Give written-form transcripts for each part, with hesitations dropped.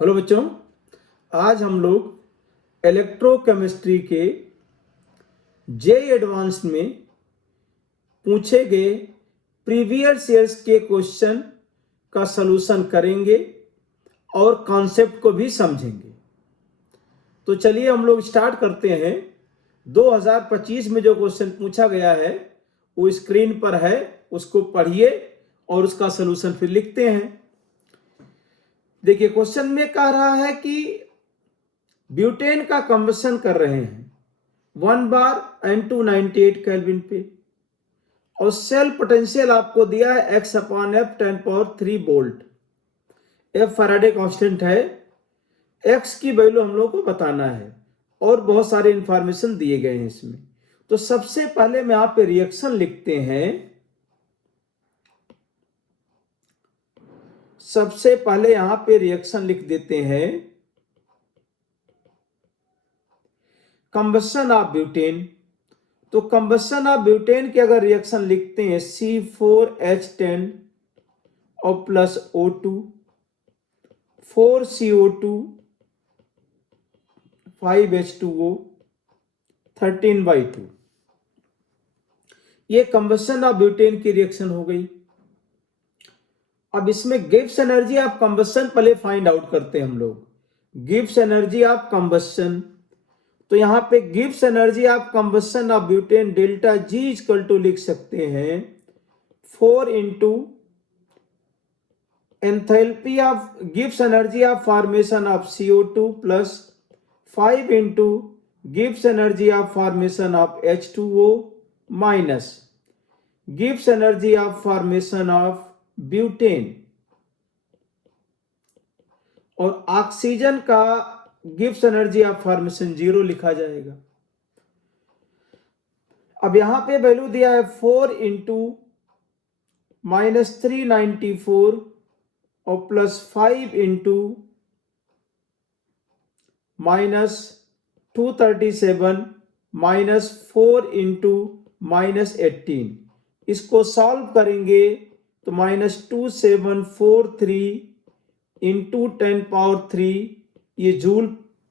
Hello बच्चों, आज हम लोग इलेक्ट्रोकेमिस्ट्री के जे एडवांस में पूछे गए प्रीवियस ईयर्स के क्वेश्चन का सलूशन करेंगे और कॉन्सेप्ट को भी समझेंगे। तो चलिए हम लोग स्टार्ट करते हैं। 2025 में जो क्वेश्चन पूछा गया है वो स्क्रीन पर है, उसको पढ़िए और उसका सलूशन फिर लिखते हैं। देखिए, क्वेश्चन में कह रहा है कि ब्यूटेन का कंबशन कर रहे हैं 1 बार N298 केल्विन पे और सेल पोटेंशियल आपको दिया है x/F 10³ volt. F Faraday constant है, x की वैल्यू हम लोग को बताना है और बहुत सारे इंफॉर्मेशन दिए गए हैं इसमें। तो सबसे पहले में यहाँ पे रिएक्शन लिखते हैं। सबसे पहले यहाँ पे रिएक्शन लिख देते हैं, कंबशन ऑफ ब्यूटेन। तो कंबशन ऑफ ब्यूटेन के अगर रिएक्शन लिखते हैं C4H10 और प्लस O2, 4CO2, 5H2O, 13/2। ये कंबशन ऑफ ब्यूटेन की रिएक्शन हो गई। अब इसमें गिब्स एनर्जी ऑफ कंबशन पहले फाइंड आउट करते हैं हम लोग। गिब्स एनर्जी ऑफ कंबशन, तो यहां पे Gibbs energy of combustion of butane delta G equal to लिख सकते हैं 4 into enthalpy of Gibbs energy of formation of CO2 plus 5 into Gibbs energy of formation of H2O minus Gibbs energy of formation of butane. और oxygen का Gibbs energy of formation 0 लिखा जाएगा। अब यहां पे वैल्यू दिया है 4 इंटू -394 और प्लस 5 इंटू -237 माइनस 4 इंटू -18। इसको सॉल्व करेंगे तो -2743 इंटू 10³ ये जूल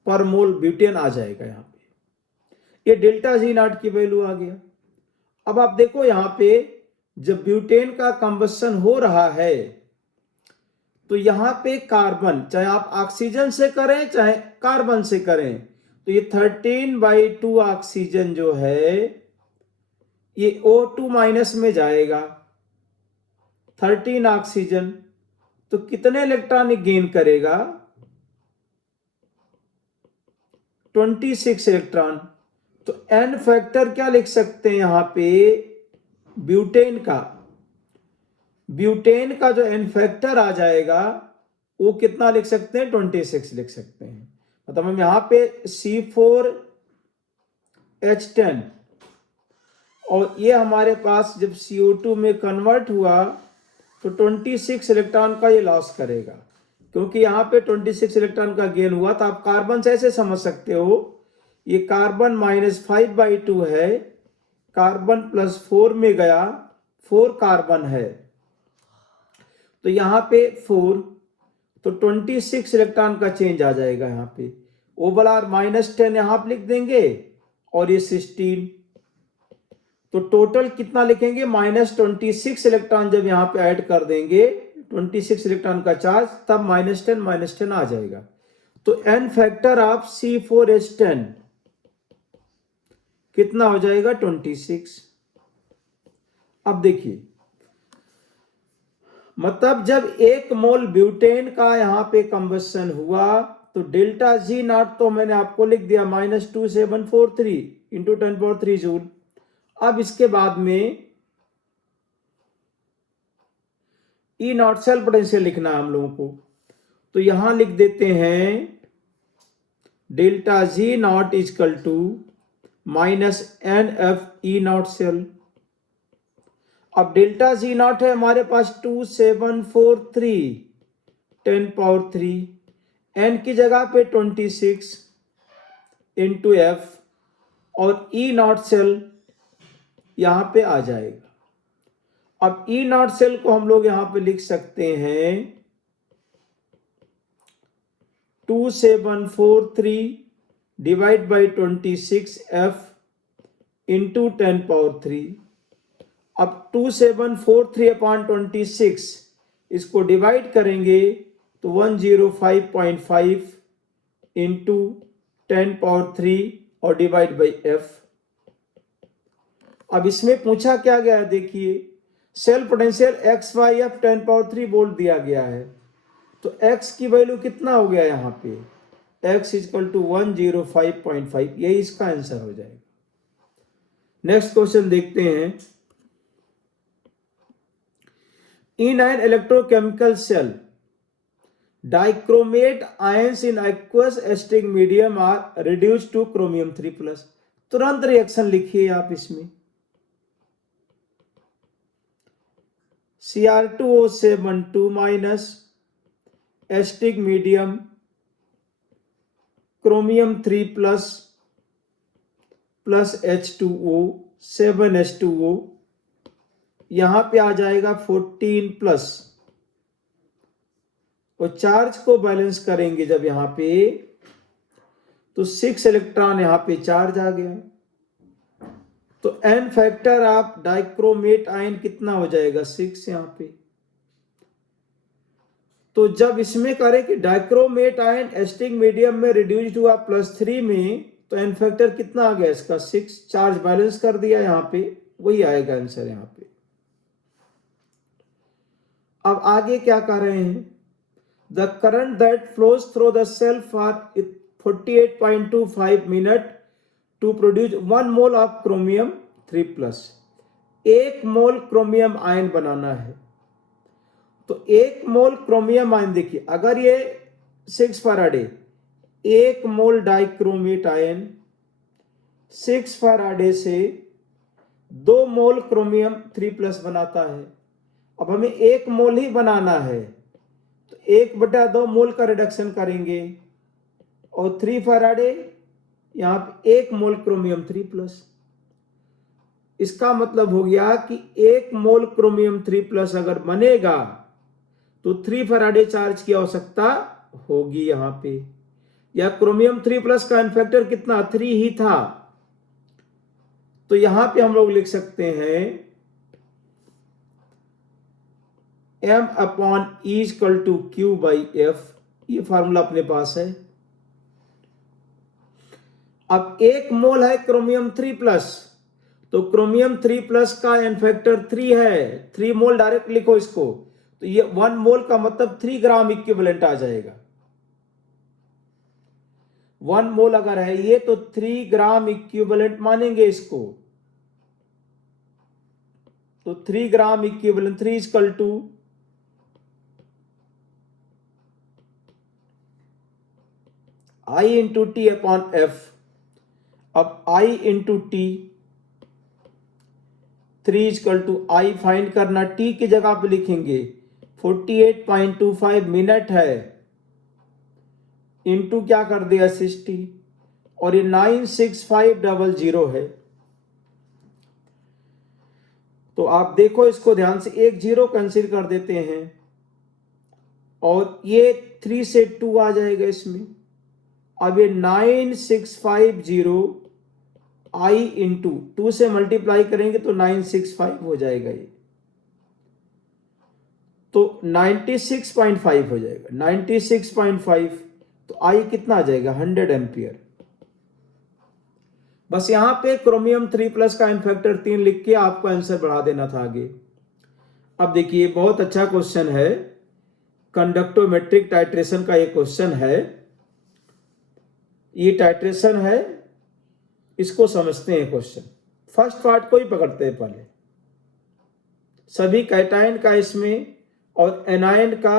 पर मोल ब्यूटेन आ जाएगा। यहाँ पे ये डेल्टा जी नॉट की वैल्यू आ गया। अब आप देखो यहाँ पे जब ब्यूटेन का कंबशन हो रहा है तो यहाँ पे कार्बन, चाहे आप ऑक्सीजन से करें चाहे कार्बन से करें, तो ये 13/2 ऑक्सीजन जो है ये O2 माइनस में जाएगा। 13 ऑक्सीजन तो कितने इलेक्ट्रॉन गेन करेगा? 26 इलेक्ट्रॉन। तो एन फैक्टर क्या लिख सकते हैं यहाँ पे? ब्यूटेन का जो एन फैक्टर आ जाएगा वो कितना लिख सकते हैं? 26 लिख सकते हैं। मतलब हम यहाँ पे C4H10 और ये हमारे पास जब CO2 में कन्वर्ट हुआ तो 26 इलेक्ट्रॉन का ये लॉस करेगा, क्योंकि यहाँ पे 26 इलेक्ट्रॉन का गेन हुआ। तो आप कार्बन से ऐसे समझ सकते हो, ये कार्बन -5/2 है, कार्बन +4 में गया, 4 कार्बन है, तो यहाँ पे 4, तो 26 इलेक्ट्रॉन का चेंज आ जाएगा। यहाँ पे ओवरऑल -10 यहाँ पे लिख देंगे और ये 16, तो टोटल कितना लिखेंगे? -26 इलेक्ट्रॉन जब यहाँ पे ऐड कर देंगे 26 इलेक्ट्रॉन का चार्ज, तब -10 आ जाएगा। तो एन फैक्टर ऑफ C4H10 कितना हो जाएगा? 26। अब देखिए, मतलब जब 1 मोल ब्यूटेन का यहां पे कंबशन हुआ तो डेल्टा जी नॉट तो मैंने आपको लिख दिया -2743 इंटू 10³ जूल। अब इसके बाद में ई नॉट सेल पोटेंशियल लिखना है हम लोगों को, तो यहां लिख देते हैं delta G naught equal to -NF E naught cell. अब डेल्टा जी नॉट है हमारे पास 2743 10³ एन की जगह पे 26 इंटू एफ और ई नॉट सेल यहां पे आ जाएगा। अब ई नॉट सेल को हम लोग यहां पे लिख सकते हैं 2743 divide by 26F into 10 power 3। अब 2743 अपॉन 26 इसको डिवाइड करेंगे तो 105.5 इंटू 10 पावर 3 और डिवाइड बाई F। अब इसमें पूछा क्या गया है, देखिए cell potential XYF 10 power 3 volt दिया गया है, तो X की वैल्यू कितना हो गया यहाँ पे, X इक्वल टू 105.5, यही इसका आंसर हो जाएगा। नेक्स्ट क्वेश्चन देखते हैं। In an electrochemical cell dichromate ions in aqueous acidic medium are reduced to chromium 3+। तुरंत रिएक्शन लिखिए आप इसमें। Cr2O7 minus acidic medium chromium 3+ plus H2O 7H2O, यहां पे आ जाएगा 14+, और चार्ज को बैलेंस करेंगे जब यहां पे तो 6 इलेक्ट्रॉन यहां पे चार्ज आ गया, तो n factor of dichromate ion कितना हो जाएगा 6 यहां पे। तो जब इसमें करें कि डाइक्रोमेट आयन एसिडिक मीडियम में रिड्यूस्ड हुआ +3 में, तो n फैक्टर कितना आ गया इसका 6, चार्ज बैलेंस कर दिया यहां पे, वही आएगा आंसर यहां पे। अब आगे क्या कर रहे हैं, the current that flows through the cell for 48.25 minute to produce 1 mole of chromium 3+। 1 mole chromium ion बनाना है, तो 1 मोल क्रोमियम आयन, देखिए अगर ये 6 फैराडे, 1 मोल डाइक्रोमेट आयन 6 फैराडे से 2 मोल क्रोमियम 3+ बनाता है। अब हमें 1 मोल ही बनाना है, तो 1/2 मोल का रिडक्शन करेंगे, और 3 फैराडे यहां पे 1 मोल क्रोमियम 3+। इसका मतलब हो गया कि 1 मोल क्रोमियम 3+ अगर बनेगा तो 3 फैराडे चार्ज की आवश्यकता होगी यहां पे, या क्रोमियम 3+ का इन्फेक्टर कितना 3 ही था, तो यहां पे हम लोग लिख सकते हैं M/E=Q/F, ये फार्मूला अपने पास है। अब 1 मोल है क्रोमियम 3+, तो क्रोमियम 3+ का एन फैक्टर 3 है, 3 मोल डायरेक्ट लिखो इसको, तो ये 1 मोल का मतलब 3 ग्राम इक्विवेलेंट आ जाएगा। 1 मोल अगर है ये तो 3 ग्राम इक्विवेलेंट मानेंगे इसको, तो 3 gram equivalent 3 equal to I into T upon F। अब I into T 3 equal to I find करना, T की जगह पे लिखेंगे 48.25 मिनट है, इंटू क्या कर दिया 60, और ये 96500 है। तो आप देखो इसको ध्यान से, एक 0 कैंसिल कर देते हैं, और ये 3 से 2 आ जाएगा इसमें। अब ये 9650 I इंटू 2 से मल्टीप्लाई करेंगे तो 965 हो जाएगा, ये तो 96.5 हो जाएगा। 96.5 तो I कितना आ जाएगा 100 एम्पियर। बस यहां पे क्रोमियम 3+ का इन्फेक्टर 3 लिख के आपको आंसर बढ़ा देना था आगे। अब देखिए बहुत अच्छा क्वेश्चन है, कंडक्टोमेट्रिक टाइट्रेशन का ये क्वेश्चन है, ये टाइट्रेशन है, इसको समझते हैं क्वेश्चन। फर्स्ट पार्ट को ही पकड़ते हैं पहले, सभी कैटायन का इसमें और एनायन का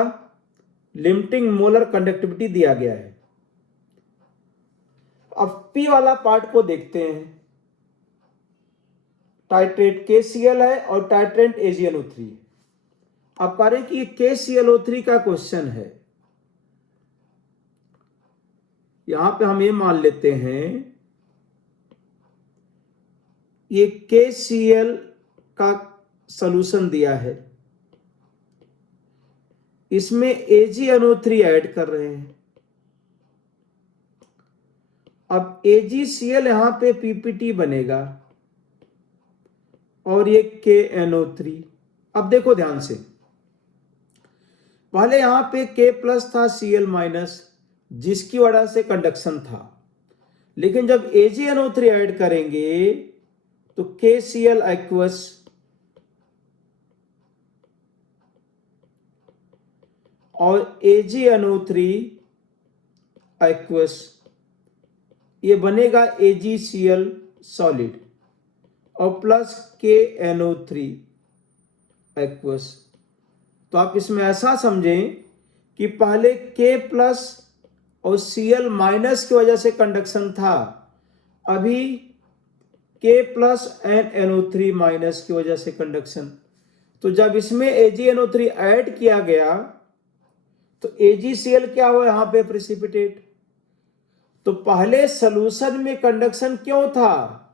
लिमिटिंग मोलर कंडक्टिविटी दिया गया है। अब पी वाला पार्ट को देखते हैं, टाइट्रेट KCl है और टाइट्रेंट AgNO3। अब कह रहे हैं कि KClO3 का क्वेश्चन है, यहां पे हम ये मान लेते हैं ये KCl का सॉल्यूशन दिया है, इसमें AgNO3 ऐड कर रहे हैं, अब AgCl यहाँ पे PPT बनेगा और ये KNO3। अब देखो ध्यान से, पहले यहाँ पे K प्लस था, Cl माइनस, जिसकी वजह से कंडक्शन था, लेकिन जब AgNO3 ऐड करेंगे तो KCl एक्वस और AgNO3 एक्वस, ये बनेगा AgCl सॉलिड और प्लस KNO3 एक्वस। तो आप इसमें ऐसा समझें कि पहले K प्लस और Cl माइनस की वजह से कंडक्शन था, अभी K plus and NO3 minus की वजह से कंडक्शन। तो जब इसमें AgNO3 ऐड किया गया तो AgCl क्या हुआ यहाँ पे, प्रेसिपिटेट। तो पहले सॉल्यूशन में कंडक्शन क्यों था,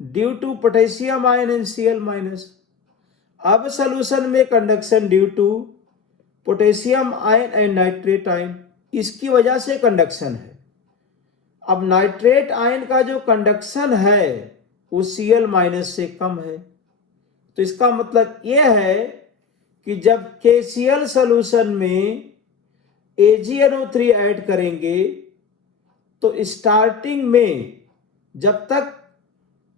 due to potassium ion and Cl minus. अब सॉल्यूशन में conduction due to potassium ion and nitrate ion, इसकी वजह से कंडक्शन है। अब नाइट्रेट आयन का जो कंडक्शन है वो Cl माइनस से कम है। तो इसका मतलब यह है कि जब KCl सॉल्यूशन में AgNO3 ऐड करेंगे तो स्टार्टिंग में जब तक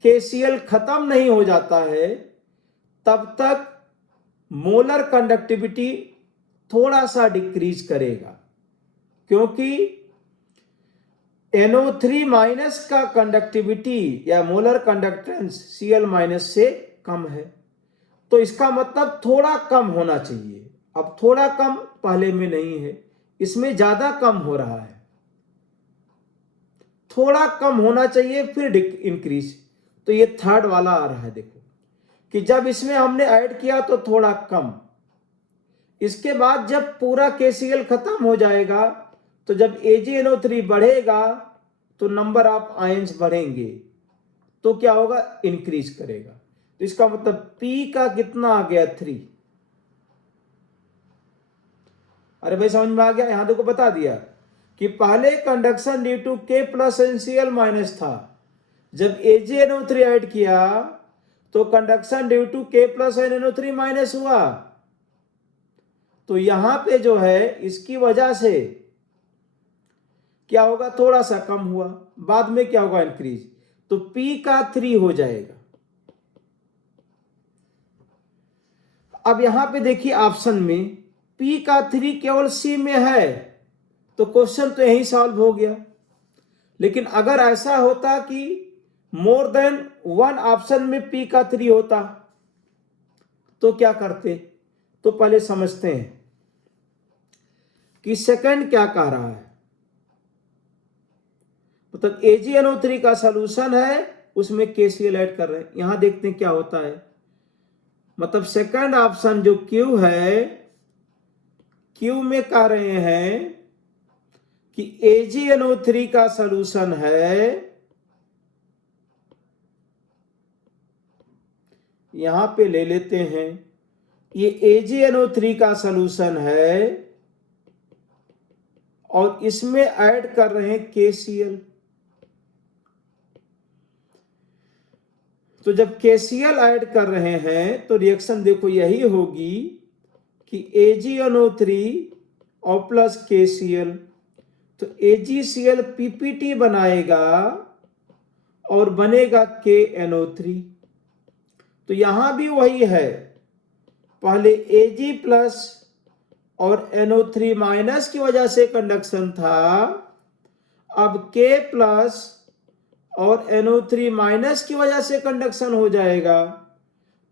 KCl खत्म नहीं हो जाता है तब तक मोलर कंडक्टिविटी थोड़ा सा डिक्रीज करेगा, क्योंकि NO3 माइनस का कंडक्टिविटी या मोलर कंडक्टेंस Cl माइनस से कम है। तो इसका मतलब थोड़ा कम होना चाहिए। अब थोड़ा कम पहले में नहीं है, इसमें ज्यादा कम हो रहा है। थोड़ा कम होना चाहिए फिर इंक्रीज। तो ये थर्ड वाला आ रहा है, देखो कि जब इसमें हमने ऐड किया तो थोड़ा कम, इसके बाद जब पूरा KCl खत्म हो जाएगा तो जब AgNO3 बढ़ेगा तो नंबर ऑफ आयंस बढ़ेंगे, तो क्या होगा, इंक्रीज करेगा। तो इसका मतलब P का कितना आ गया, 3। अरे भाई समझ में आ गया। यहां देखो बता दिया कि पहले conduction due to K plus and Cl minus था, जब AgNO3 ऐड किया तो conduction due to K plus and NO3 minus हुआ। तो यहां पे जो है इसकी वजह से क्या होगा, थोड़ा सा कम हुआ, बाद में क्या होगा, इंक्रीज। तो P का 3 हो जाएगा। अब यहां पे देखिए ऑप्शन में P का 3 केवल C में है तो क्वेश्चन तो यही सॉल्व हो गया। लेकिन अगर ऐसा होता कि मोर देन वन ऑप्शन में P का 3 होता तो क्या करते, तो पहले समझते हैं कि सेकंड क्या कह रहा है। मतलब AgNO3 का सॉल्यूशन है, उसमें KCl ऐड कर रहे हैं। यहां देखते हैं क्या होता है। मतलब सेकंड ऑप्शन जो Q है, Q में कह रहे हैं कि AgNO3 का सॉल्यूशन है, यहां पे ले लेते हैं, ये AgNO3 का सॉल्यूशन है और इसमें ऐड कर रहे हैं KCl। तो जब KCl ऐड कर रहे हैं तो रिएक्शन देखो यही होगी कि AgNO3 और प्लस KCl, तो AgCl PPT बनाएगा और बनेगा KNO3। तो यहां भी वही है, पहले Ag प्लस और NO3 माइनस की वजह से कंडक्शन था, अब K प्लस और NO3 माइनस की वजह से कंडक्शन हो जाएगा।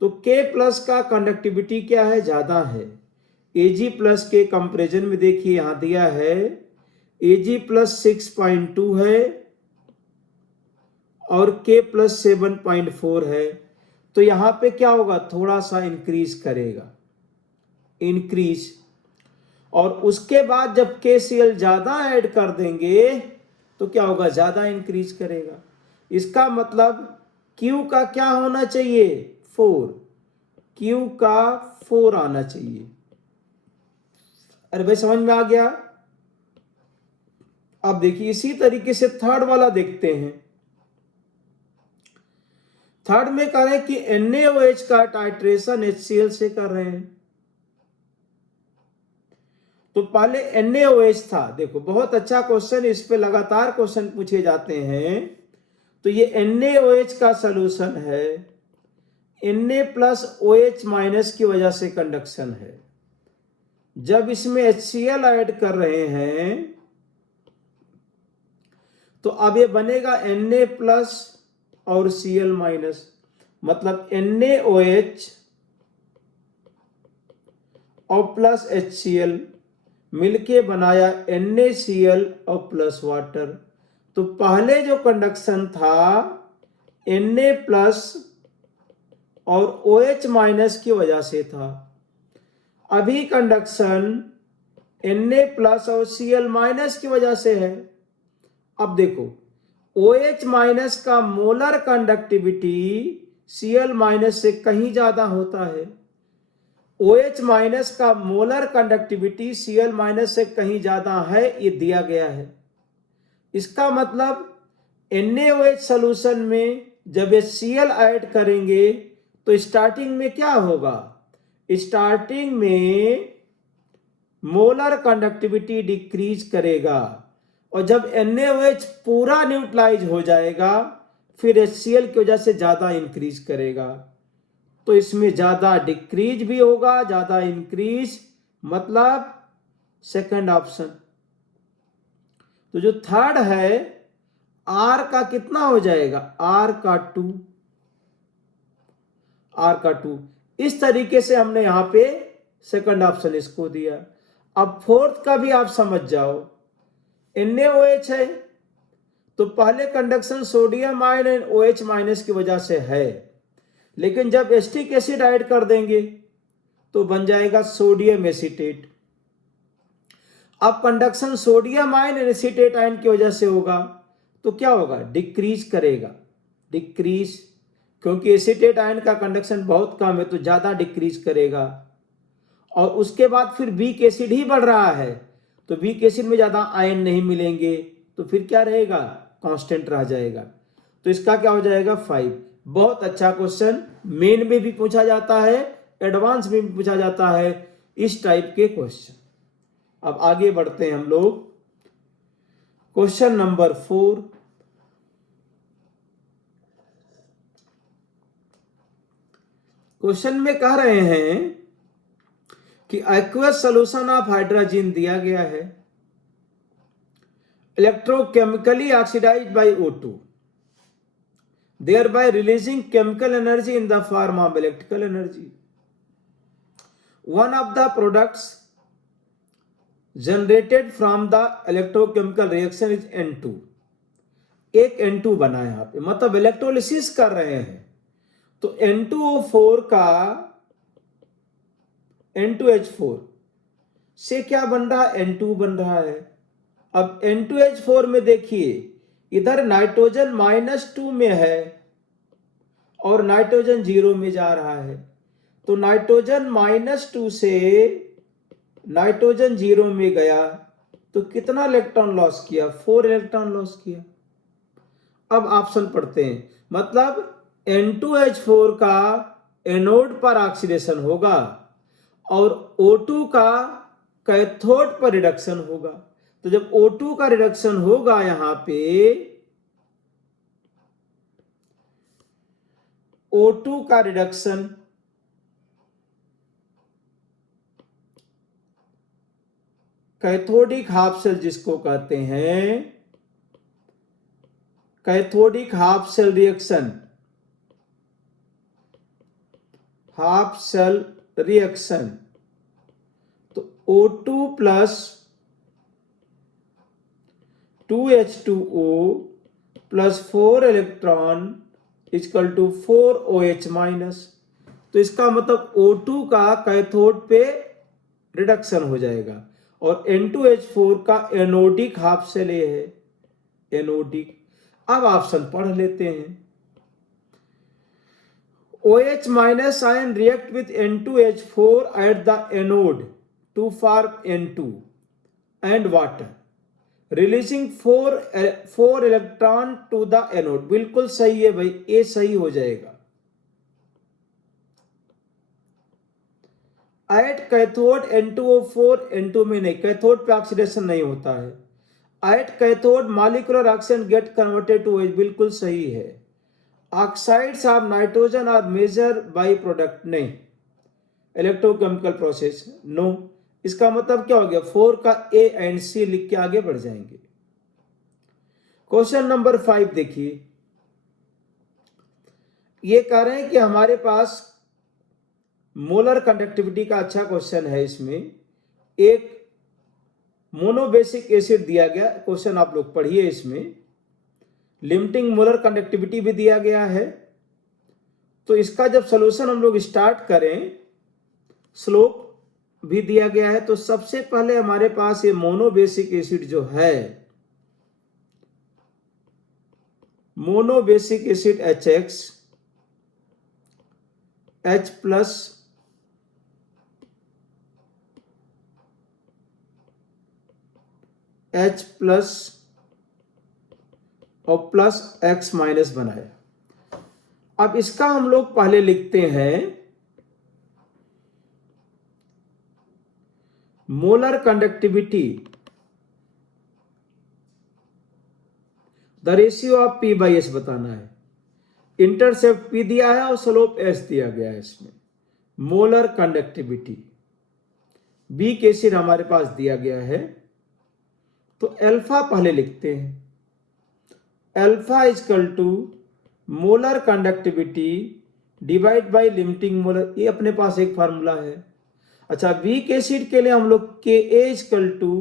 तो K प्लस का कंडक्टिविटी क्या है, ज्यादा है। Ag प्लस के कंपैरिजन में देखिए यहां दिया है Ag प्लस 6.2 है और K प्लस 7.4 है। तो यहां पे क्या होगा, थोड़ा सा इंक्रीज करेगा, इंक्रीज। और उसके बाद जब KCl ज्यादा ऐड कर देंगे तो क्या होगा, ज्यादा इंक्रीज करेगा। इसका मतलब Q का क्या होना चाहिए, 4, Q का 4 आना चाहिए। अरे भाई समझ में आ गया। अब देखिए इसी तरीके से थर्ड वाला देखते हैं। थर्ड में कह रहे हैं कि NaOH का टाइट्रेशन HCl से कर रहे हैं। तो पहले NaOH था, देखो बहुत अच्छा क्वेश्चन, इस पे लगातार क्वेश्चन पूछे जाते हैं। तो ये NaOH का सॉल्यूशन है, Na प्लस OH माइनस की वजह से कंडक्शन है। जब इसमें HCl ऐड कर रहे हैं तो अब ये बनेगा Na प्लस और Cl माइनस, मतलब NaOH और प्लस HCl मिलके बनाया NaCl और प्लस वाटर। तो पहले जो कंडक्शन था Na प्लस और OH माइनस की वजह से था, अभी कंडक्शन Na प्लस और Cl माइनस की वजह से है। अब देखो OH माइनस का मोलर कंडक्टिविटी Cl माइनस से कहीं ज्यादा होता है। OH माइनस का मोलर कंडक्टिविटी Cl माइनस से कहीं ज्यादा है, ये दिया गया है। इसका मतलब NaOH सॉल्यूशन में जब HCl ऐड करेंगे तो स्टार्टिंग में क्या होगा, स्टार्टिंग में मोलर कंडक्टिविटी डिक्रीज करेगा, और जब NaOH पूरा न्यूट्रलाइज हो जाएगा फिर HCl की वजह से ज्यादा इंक्रीज करेगा। तो इसमें ज्यादा डिक्रीज भी होगा, ज्यादा इंक्रीज, मतलब सेकंड ऑप्शन। तो जो थर्ड है R का कितना हो जाएगा, R का 2, R का 2। इस तरीके से हमने यहां पे सेकंड ऑप्शन इसको दिया। अब फोर्थ का भी आप समझ जाओ, NaOH है तो पहले conduction sodium ion and OH minus की वजह से है, लेकिन जब एसिटिक एसिड ऐड कर देंगे तो बन जाएगा सोडियम एसीटेट। अब conduction sodium ion and acetate ion की वजह से होगा तो क्या होगा, डिक्रीज करेगा, डिक्रीज, क्योंकि एसीटेट आयन का कंडक्शन बहुत कम है तो ज्यादा डिक्रीज करेगा। और उसके बाद फिर वीक एसिड ही बढ़ रहा है तो वीक एसिड में ज्यादा आयन नहीं मिलेंगे, तो फिर क्या रहेगा, कांस्टेंट रह जाएगा। तो इसका क्या हो जाएगा 5। बहुत अच्छा क्वेश्चन, मेन में भी पूछा जाता है, एडवांस में भी पूछा जाता है, इस टाइप के क्वेश्चन। अब आगे बढ़ते हैं हम लोग, क्वेश्चन नंबर 4। क्वेश्चन में कह रहे हैं कि एक्वस सॉल्यूशन ऑफ हाइड्रोजन दिया गया है, electrochemically oxidized by O2, thereby releasing chemical energy in the form of electrical energy. One of the products generated from the electrochemical reaction is N2। एक N2 बना है यहाँ पे, मतलब इलेक्ट्रोलिसिस कर रहे हैं तो N2O4 का N2H4 से क्या बन रहा है, N2 बन रहा है। अब N2H4 में देखिए इधर नाइट्रोजन -2 में है और नाइट्रोजन 0 में जा रहा है, तो नाइट्रोजन -2 से नाइट्रोजन 0 में गया तो कितना इलेक्ट्रॉन लॉस किया, 4 इलेक्ट्रॉन लॉस किया। अब ऑप्शन पढ़ते हैं, मतलब N2H4 का एनोड पर ऑक्सीडेशन होगा और O2 का कैथोड पर रिडक्शन होगा। तो जब O2 का रिडक्शन होगा यहां पे O2 का रिडक्शन कैथोडिक हाफ सेल जिसको कहते हैं, cathodic half cell reaction, half cell reaction, तो O2 plus 2H2O plus 4 electron equal to 4OH minus. तो इसका मतलब O2 का कैथोड पे रिडक्शन हो जाएगा और N2H4 का एनोडिक हाफ सेल ये है, एनोडिक। अब ऑप्शन पढ़ लेते हैं, OH minus ion react with N2H4 at the anode to form N2 and water, releasing four electron to the anode. बिल्कुल सही है भाई, ए सही हो जाएगा। एट कैथोड N2O4 N2 में नहीं, कैथोड पे ऑक्सीडेशन नहीं होता है। At cathode molecular oxygen get converted to OH, बिल्कुल सही है। Oxides of nitrogen are major by product, नहीं। Electrochemical process, no. इसका मतलब क्या हो गया, 4 का ए एंड सी लिख के आगे बढ़ जाएंगे। क्वेश्चन नंबर 5 देखिए, ये कह रहे हैं कि हमारे पास मोलर कंडक्टिविटी का अच्छा क्वेश्चन है। इसमें एक मोनोबेसिक एसिड दिया गया, क्वेश्चन आप लोग पढ़िए। इसमें लिमिटिंग मोलर कंडक्टिविटी भी दिया गया है। तो इसका जब सॉल्यूशन हम लोग स्टार्ट करें, स्लोप भी दिया गया है। तो सबसे पहले हमारे पास ये मोनोबेसिक एसिड जो है, monobasic acid HX H plus H plus और प्लस X माइनस बनाया। अब इसका हम लोग पहले लिखते हैं molar conductivity, the ratio of P by S बताना है। इंटरसेप्ट P दिया है और स्लोप S दिया गया है। इसमें मोलर कंडक्टिविटी बी के एसिड हमारे पास दिया गया है। तो अल्फा पहले लिखते हैं, alpha equal to molar conductivity divide by limiting molar, ये अपने पास एक फार्मूला है। अच्छा, वीक एसिड के लिए हम लोग K a equal to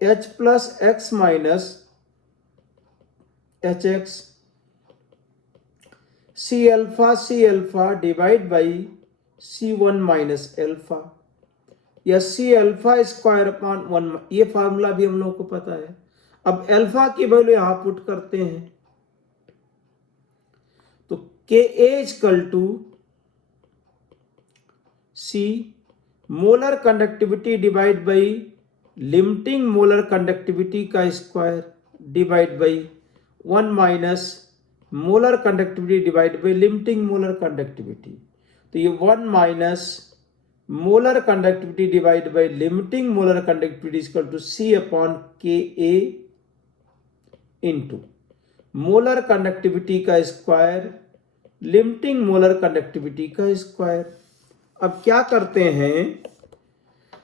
H plus x minus HX C alpha divide by C1 minus alpha, या सी अल्फा स्क्वायर अपॉन 1, ये फार्मूला भी हम लोग को पता है। अब अल्फा की वैल्यू यहां पुट करते हैं, तो K equal to C molar conductivity divide by limiting molar conductivity का square divide by 1 minus molar conductivity divide by limiting molar conductivity. तो ये 1 minus molar conductivity divide by limiting molar conductivity equal to C upon K a into molar conductivity का square limiting molar conductivity का square. अब क्या करते हैं,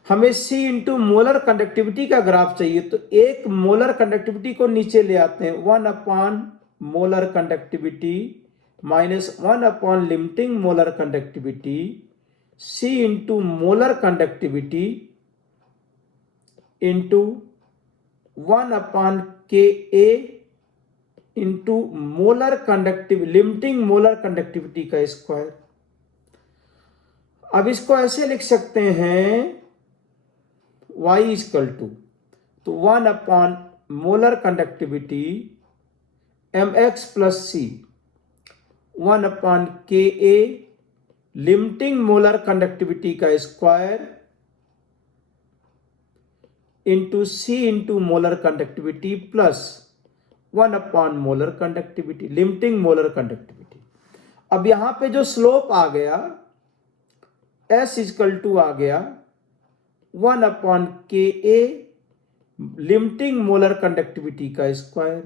हमें C into molar conductivity का ग्राफ चाहिए। तो एक मोलर कंडक्टिविटी को नीचे ले आते हैं, 1 upon molar conductivity minus 1 upon limiting molar conductivity C into molar conductivity into 1 upon K a into molar conductive limiting molar conductivity का स्क्वायर। अब इसको ऐसे लिख सकते हैं y इजकल टू, तो 1 upon molar conductivity mx plus C 1 upon K a limiting molar conductivity का square into C into molar conductivity plus 1 upon molar conductivity limiting molar conductivity. अब यहां पे जो स्लोप आ गया S इजकल टू आ गया 1 upon K a limiting molar conductivity का square,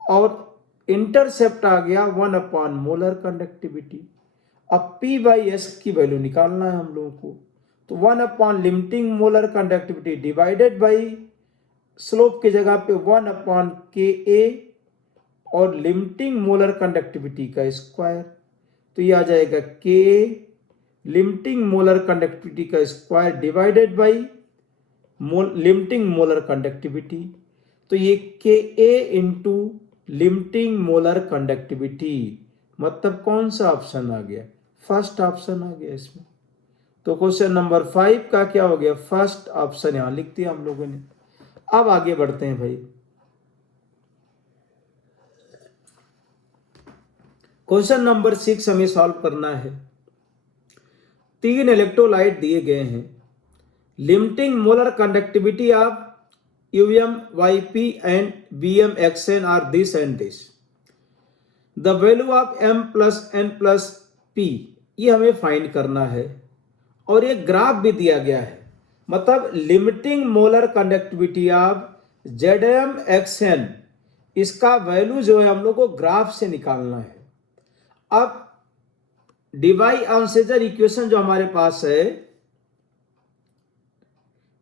और intercept आ गया 1 अपॉन मोलर कंडक्टिविटी। अब P बाई S की वैल्यू निकालना है हम लोगों को। तो 1 upon limiting molar conductivity divided by slope की जगह पे 1 अपॉन के ए और लिमिटिंग मोलर कंडक्टिविटी का स्क्वायर। तो ये आ जाएगा के लिमिटिंग मोलर कंडक्टिविटी का square divided by limiting molar conductivity. तो ये के a into limiting molar conductivity, मतलब कौन सा ऑप्शन आ गया, फर्स्ट ऑप्शन आ गया इसमें। तो क्वेश्चन नंबर 5 का क्या हो गया, फर्स्ट ऑप्शन यहां लिख दिया हम लोगों ने। अब आगे बढ़ते हैं भाई, क्वेश्चन नंबर 6 हमें सॉल्व करना है। 3 इलेक्ट्रोलाइट दिए गए हैं, limiting molar conductivity of UM/Yp and Bm/Xn are this and this. The value of m plus n plus p ये हमें फाइंड करना है और ये ग्राफ भी दिया गया है, मतलब limiting molar conductivity of Zm/Xn इसका वैल्यू जो है हम लोग को ग्राफ से निकालना है। अब डिवाई-आंसेजर इक्वेशन जो हमारे पास है,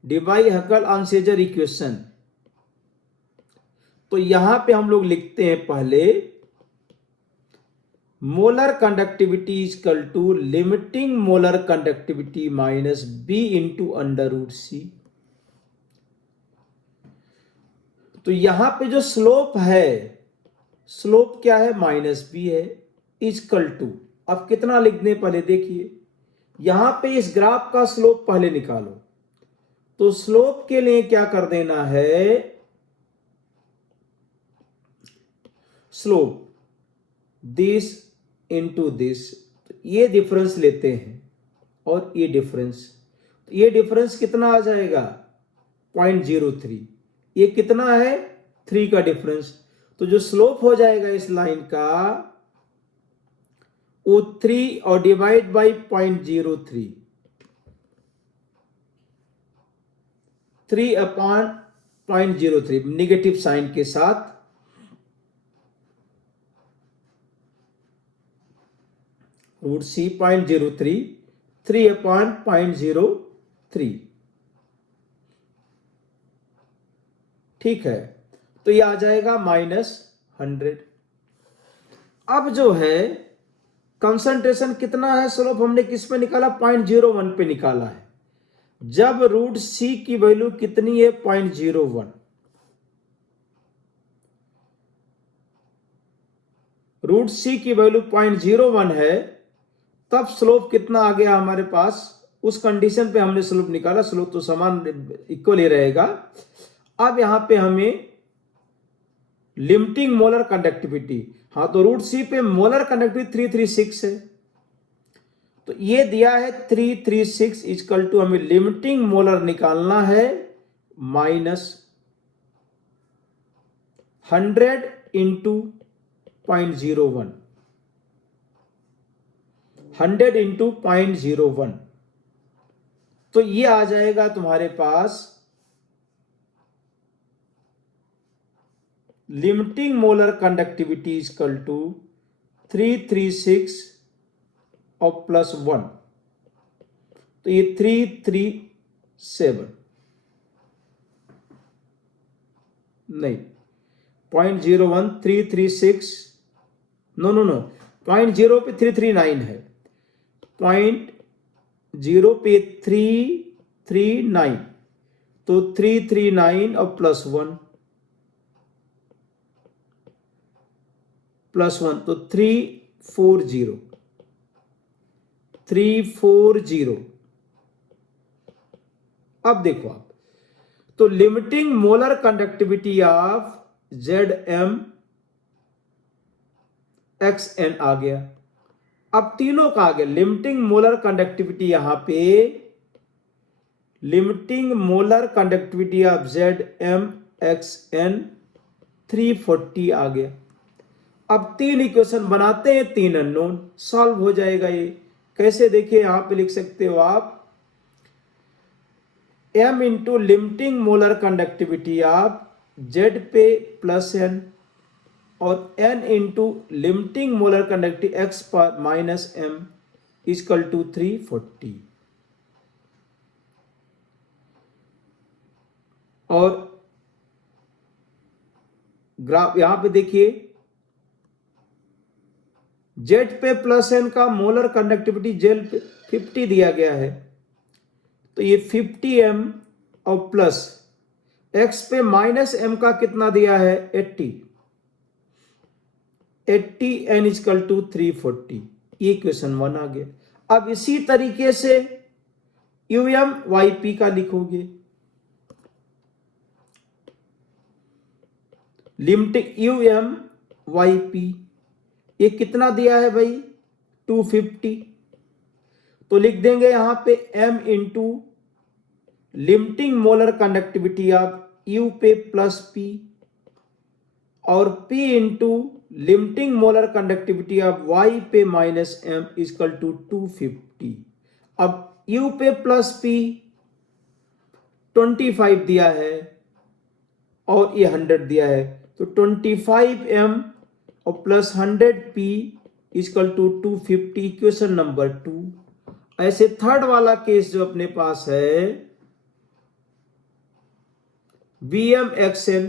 डिवाई-हकल-आंसेजर इक्वेशन, तो यहां पे हम लोग लिखते हैं पहले molar conductivity is equal to limiting molar conductivity minus B into under root C. तो यहां पे जो स्लोप है, स्लोप क्या है, माइनस बी है, इक्वल टू, अब कितना लिख दें पहले देखिए, यहां पे इस ग्राफ का स्लोप पहले निकालो, तो स्लोप के लिए क्या कर देना है, स्लोप दिस इंटू दिस, ये डिफरेंस लेते हैं और ये डिफरेंस कितना आ जाएगा 0.03, ये कितना है 3 का डिफरेंस, तो जो स्लोप हो जाएगा इस लाइन का वो 3 और डिवाइड बाई 0.03, 3/0.03 निगेटिव साइन के साथ, रूट सी 0.03, 3/0.03, ठीक है, तो ये आ जाएगा -100। अब जो है कंसंट्रेशन कितना है, स्लोप हमने किस पे निकाला, 0.01 पे निकाला है, जब रूट सी की वैल्यू कितनी है 0.01, रूट सी की वैल्यू 0.01 है, तब स्लोप कितना आ गया हमारे पास, उस कंडीशन पे हमने स्लोप निकाला, स्लोप तो समान इक्वल ही रहेगा। अब यहां पे हमें लिमिटिंग मोलर कंडक्टिविटी, हाँ तो रूट सी पे मोलर कंडक्टिविटी 336 है, तो ये दिया है 336 इक्वल टू, हमें लिमिटिंग मोलर निकालना है -100 इंटू 0.01, 100 इंटू 0.01, तो ये आ जाएगा तुम्हारे पास limiting molar conductivity equal to 336 और +1, तो ये 337 नहीं 0.01 336 नो 0.0 पे 339 है, 0.0 पे 339, तो 339 और +1 तो 340। अब देखो आप, तो limiting molar conductivity of Zm/Xn आ गया, अब तीनों का आ गया, लिमिटिंग मोलर कंडक्टिविटी, यहां पे limiting molar conductivity of Zm/Xn 340 आ गया। अब 3 इक्वेशन बनाते हैं, 3 अननोन, सॉल्व हो जाएगा ये, कैसे देखिए, यहां पे लिख सकते हो आप m into limiting molar conductivity of Z पे +n और n into limiting molar conductivity x पर -m इक्वल टू 340, और ग्राफ यहां पे देखिए, Z पे +n का मोलर कंडक्टिविटी Z पे 50 दिया गया है, तो ये 50m और प्लस x पे -m का कितना दिया है 80 n इक्वल टू 340, ये क्वेश्चन 1 आ गया। अब इसी तरीके से UM/Yp का लिखोगे, लिमिटिंग UM/Yp ये कितना दिया है भाई 250, तो लिख देंगे यहां पे m into limiting molar conductivity of U पे प्लस P और P into limiting molar conductivity of Y पे माइनस M इजकल टू 250। अब U पे प्लस P 25 दिया है और ये 100 दिया है, तो 25M और plus 100P equal to 250, question number 2। ऐसे थर्ड वाला केस जो अपने पास है, BMXN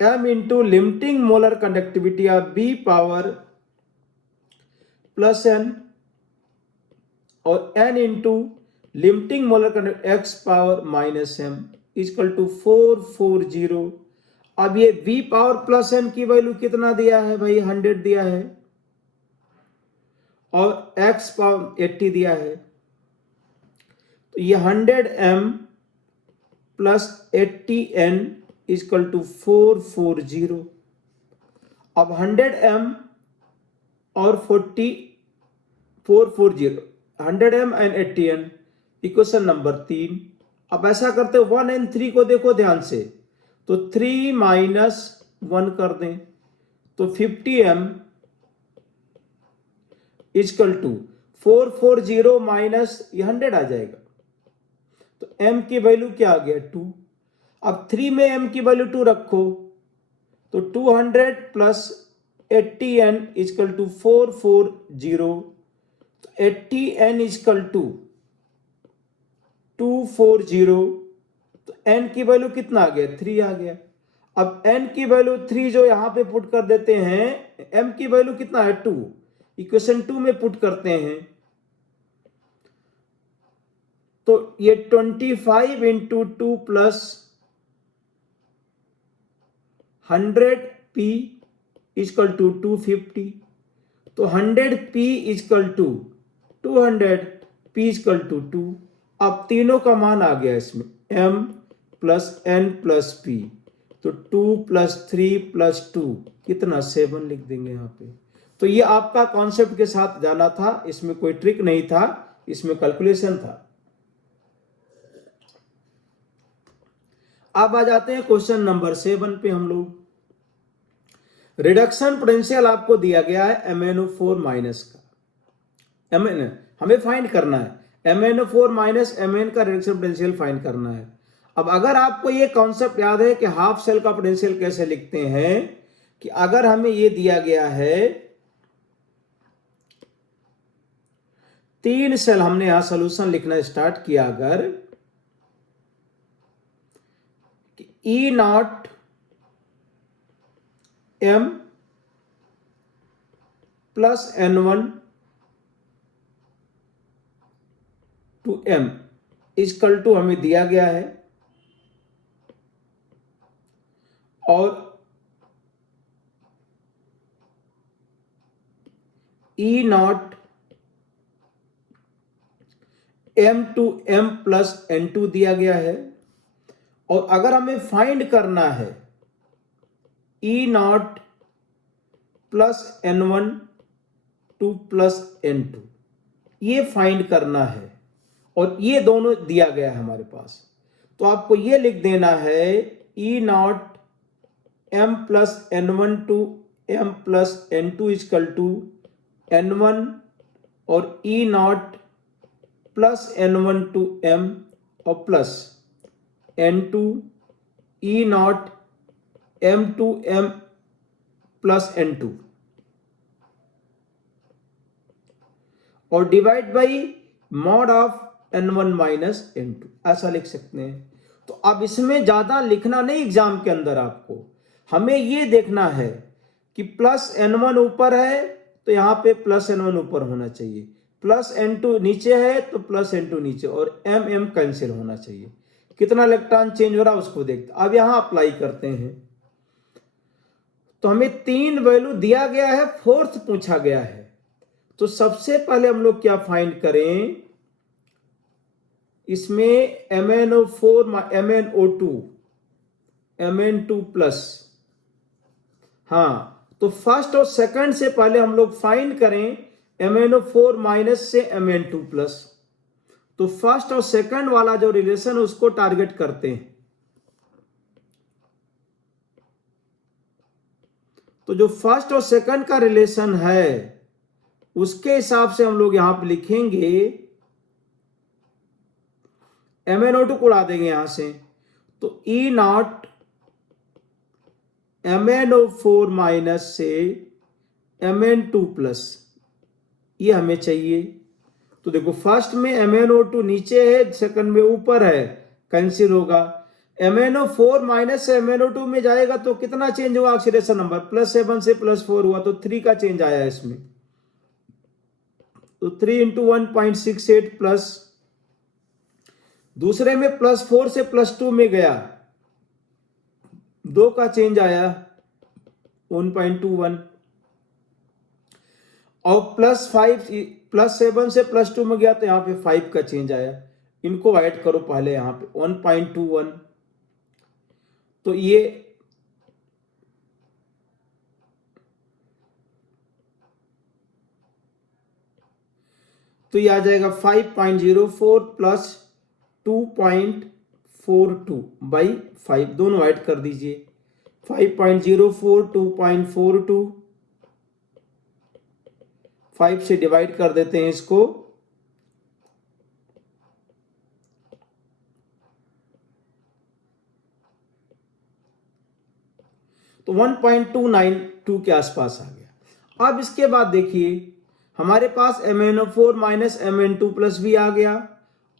M into limiting molar conductivity of B power plus N और N into limiting molar conductivity X power minus M equal to 440। अब ये V power plus N की value कितना दिया है भाई, 100 दिया है और X पावर 80 दिया है, तो ये 100M plus 80N is equal to 440। अब 100M और 440 100M and 80N, equation number 3। अब ऐसा करते 1 एंड 3 को देखो ध्यान से, तो 3 माइनस 1 कर दें तो 50M इजकल टू 440 माइनस 100 आ जाएगा, तो M की वैल्यू क्या आ गया 2। अब 3 में M की वैल्यू 2 रखो तो 200 प्लस 80N इजकल टू 440, तो 80N इजकल टू 240, तो N की वैल्यू कितना आ गया 3 आ गया। अब N की वैल्यू 3 जो यहां पे पुट कर देते हैं, M की वैल्यू कितना है 2, इक्वेशन 2 में पुट करते हैं, तो ये 25 into 2 plus 100P equal to 250, तो 100P equal to 200P is equal to 2। अब तीनों का मान आ गया इसमें, M plus N plus P, तो 2 प्लस 3 प्लस 2 कितना 7 लिख देंगे यहाँ पे। तो ये आपका कॉन्सेप्ट के साथ जाना था, इसमें कोई ट्रिक नहीं था, इसमें कैलकुलेशन था। अब आ जाते हैं क्वेश्चन नंबर 7 पे हम लोग। रिडक्शन पोटेंशियल आपको दिया गया है MnO4 माइनस का, हमें फाइंड करना है MnO4 माइनस Mn का रिडक्शन पोटेंशियल फाइंड करना है। अब अगर आपको ये कॉन्सेप्ट याद है कि हाफ सेल का पोटेंशियल कैसे लिखते हैं, कि अगर हमें ये दिया गया है 3 सेल, हमने यहां सोल्यूशन लिखना स्टार्ट किया, अगर E naught M plus N1 to M equal to हमें दिया गया है, और E naught M to M plus N2 दिया गया है, और अगर हमें फाइंड करना है E naught plus N1 two plus N2, ये फाइंड करना है, और ये दोनों दिया गया है हमारे पास, तो आपको ये लिख देना है E naught M plus N1 to M plus N2 equal to N1 और E naught plus N1 to M और plus N2 E naught M to M plus N2 और divide by mod of N1 minus N2, ऐसा लिख सकते हैं। तो अब इसमें ज्यादा लिखना नहीं एग्जाम के अंदर, आपको हमें ये देखना है कि प्लस N1 ऊपर है तो यहां पे प्लस N1 ऊपर होना चाहिए, प्लस N2 नीचे है तो प्लस N2 नीचे, और M कैंसिल होना चाहिए। कितना इलेक्ट्रॉन चेंज हो रहा है उसको देखते। अब यहां अप्लाई करते हैं, तो हमें 3 वैल्यू दिया गया है, 4th पूछा गया है, तो सबसे पहले हम लोग क्या फाइंड करें, इसमें MnO2 Mn2 प्लस, हाँ तो फर्स्ट और सेकंड से पहले हम लोग फाइंड करें MnO4 माइनस से Mn2 प्लस। तो फर्स्ट और सेकंड वाला जो रिलेशन है उसको टारगेट करते हैं। तो जो फर्स्ट और सेकंड का रिलेशन है उसके हिसाब से हम लोग यहां पे लिखेंगे, MnO2 को उड़ा देंगे यहां से, तो E0 MnO4 माइनस से Mn2 प्लस, ये हमें चाहिए। तो देखो फर्स्ट में MnO2 नीचे है, सेकंड में ऊपर है, कैंसिल होगा। MnO4 माइनस से MnO2 में जाएगा तो कितना चेंज हुआ ऑक्सीडेशन नंबर, +7 से +4 हुआ, तो 3 का चेंज आया इसमें। तो 3 × 1.68 प्लस, दूसरे में +4 से +2 में गया, 2 का चेंज आया 1.21, और +7 से +2 में गया तो यहां पे 5 का चेंज आया। इनको ऐड करो पहले, यहां पे 1.21, तो ये आ जाएगा 5.04 प्लस 2.42 बाई 5, दोनों ऐड कर दीजिए। 5.04 2.42, 5 से डिवाइड कर देते हैं इसको, तो 1.292 के आसपास आ गया। अब इसके बाद देखिए हमारे पास MnO4 माइनस Mn2 प्लस भी आ गया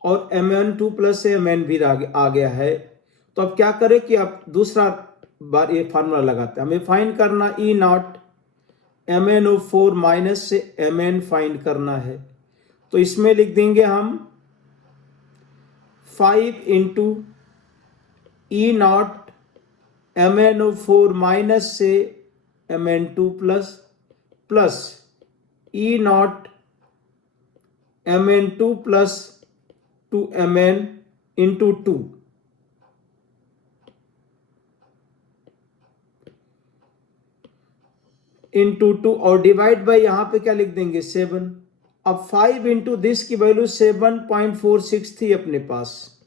और Mn2 प्लस से Mn भी आ गया है। तो अब क्या करें कि अब दूसरा बार ये फार्मूला लगाते हैं। हमें फाइंड करना E0 MnO4 माइनस से Mn फाइंड करना है। तो इसमें लिख देंगे हम 5 × E0 MnO4 माइनस से Mn2 plus plus E0 Mn2 plus 2Mn × 2 × 2 और डिवाइड बाई यहां पे क्या लिख देंगे 7। अब 5 × दिस की वैल्यू 7.46 थी अपने पास,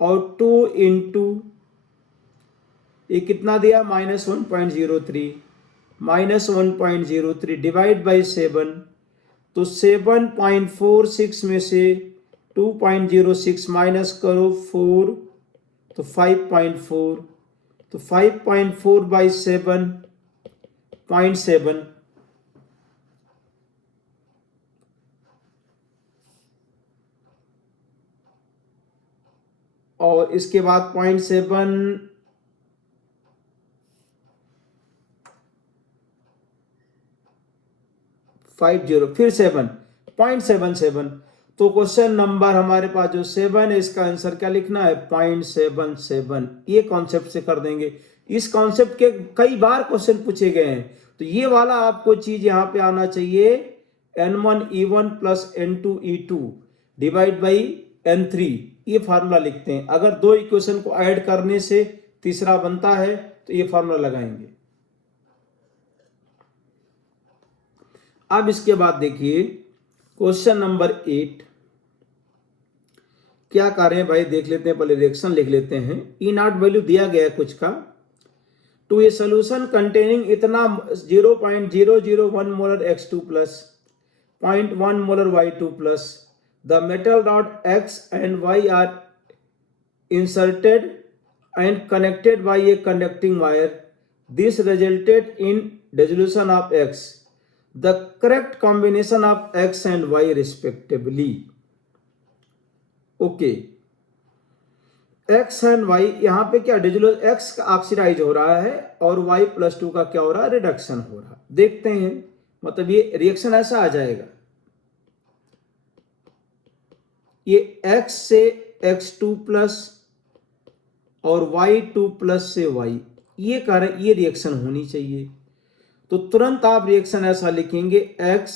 और 2 × ये कितना दिया -1.03, -1.03 डिवाइड बाई 7, तो 7.46 में से 2.06 माइनस करो 4, तो 5.4, तो 5.4 बाई 7.7, और इसके बाद 0.7 50, फिर 7.77। तो क्वेश्चन नंबर हमारे पास जो 7 है इसका आंसर क्या लिखना है 0.77। ये कॉन्सेप्ट से कर देंगे। इस कॉन्सेप्ट के कई बार क्वेश्चन पूछे गए हैं, तो ये वाला आपको चीज यहां पे आना चाहिए, N1E1 plus N2E2 divide by N3, ये फार्मूला लिखते हैं। अगर दो इक्वेशन को ऐड करने से तीसरा बनता है तो ये फार्मूला लगाएंगे। अब इसके बाद देखिए क्वेश्चन नंबर 8 क्या कर रहे हैं भाई, देख लेते हैं। पहले रिएक्शन लिख लेते हैं। E0 वैल्यू दिया गया है कुछ का, टू ए सोल्यूशन कंटेनिंग इतना 0.001 molar X2 plus 0.1 molar Y2 plus, the metal rod X and Y are inserted and connected by a conducting wire. This resulted in dissolution of X. The correct combination of X and Y respectively. Okay. X and Y यहाँ पे क्या dissolution, X का oxidise हो रहा है और Y +2 का क्या हो रहा है रिडक्शन हो रहा है। देखते हैं, मतलब ये रिएक्शन ऐसा आ जाएगा, ये X से X2 प्लस और Y2 प्लस से Y, ये कारण ये रिएक्शन होनी चाहिए। तो तुरंत आप रिएक्शन ऐसा लिखेंगे, X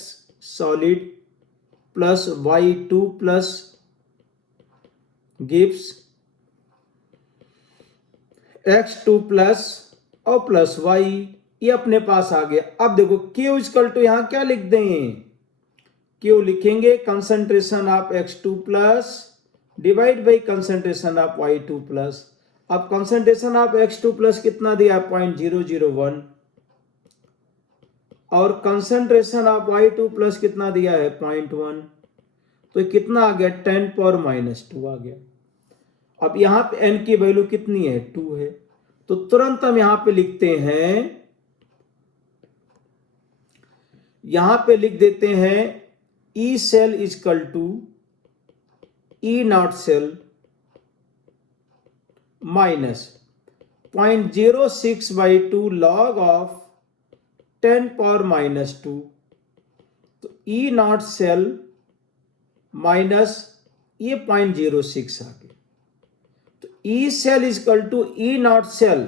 solid plus Y2 plus gives X2 plus और प्लस Y, ये अपने पास आ गया। अब देखो Q इक्वल टू यहां क्या लिख दें, Q लिखेंगे concentration of X2 plus divide by concentration of Y2 plus. अब कंसंट्रेशन ऑफ X2 प्लस कितना दिया, 0.001, और कंसंट्रेशन ऑफ Y2 प्लस कितना दिया है, 0.1। तो कितना आ गया, 10⁻² आ गया। अब यहां पे n की वैल्यू कितनी है, 2 है। तो तुरंत हम यहां पे लिखते हैं, यहां पे लिख देते हैं E cell equal to E naught cell minus 0.06/2 log of 10⁻²। तो E नॉट सेल माइनस ये 0.06 आ गया। तो E cell equal to E naught cell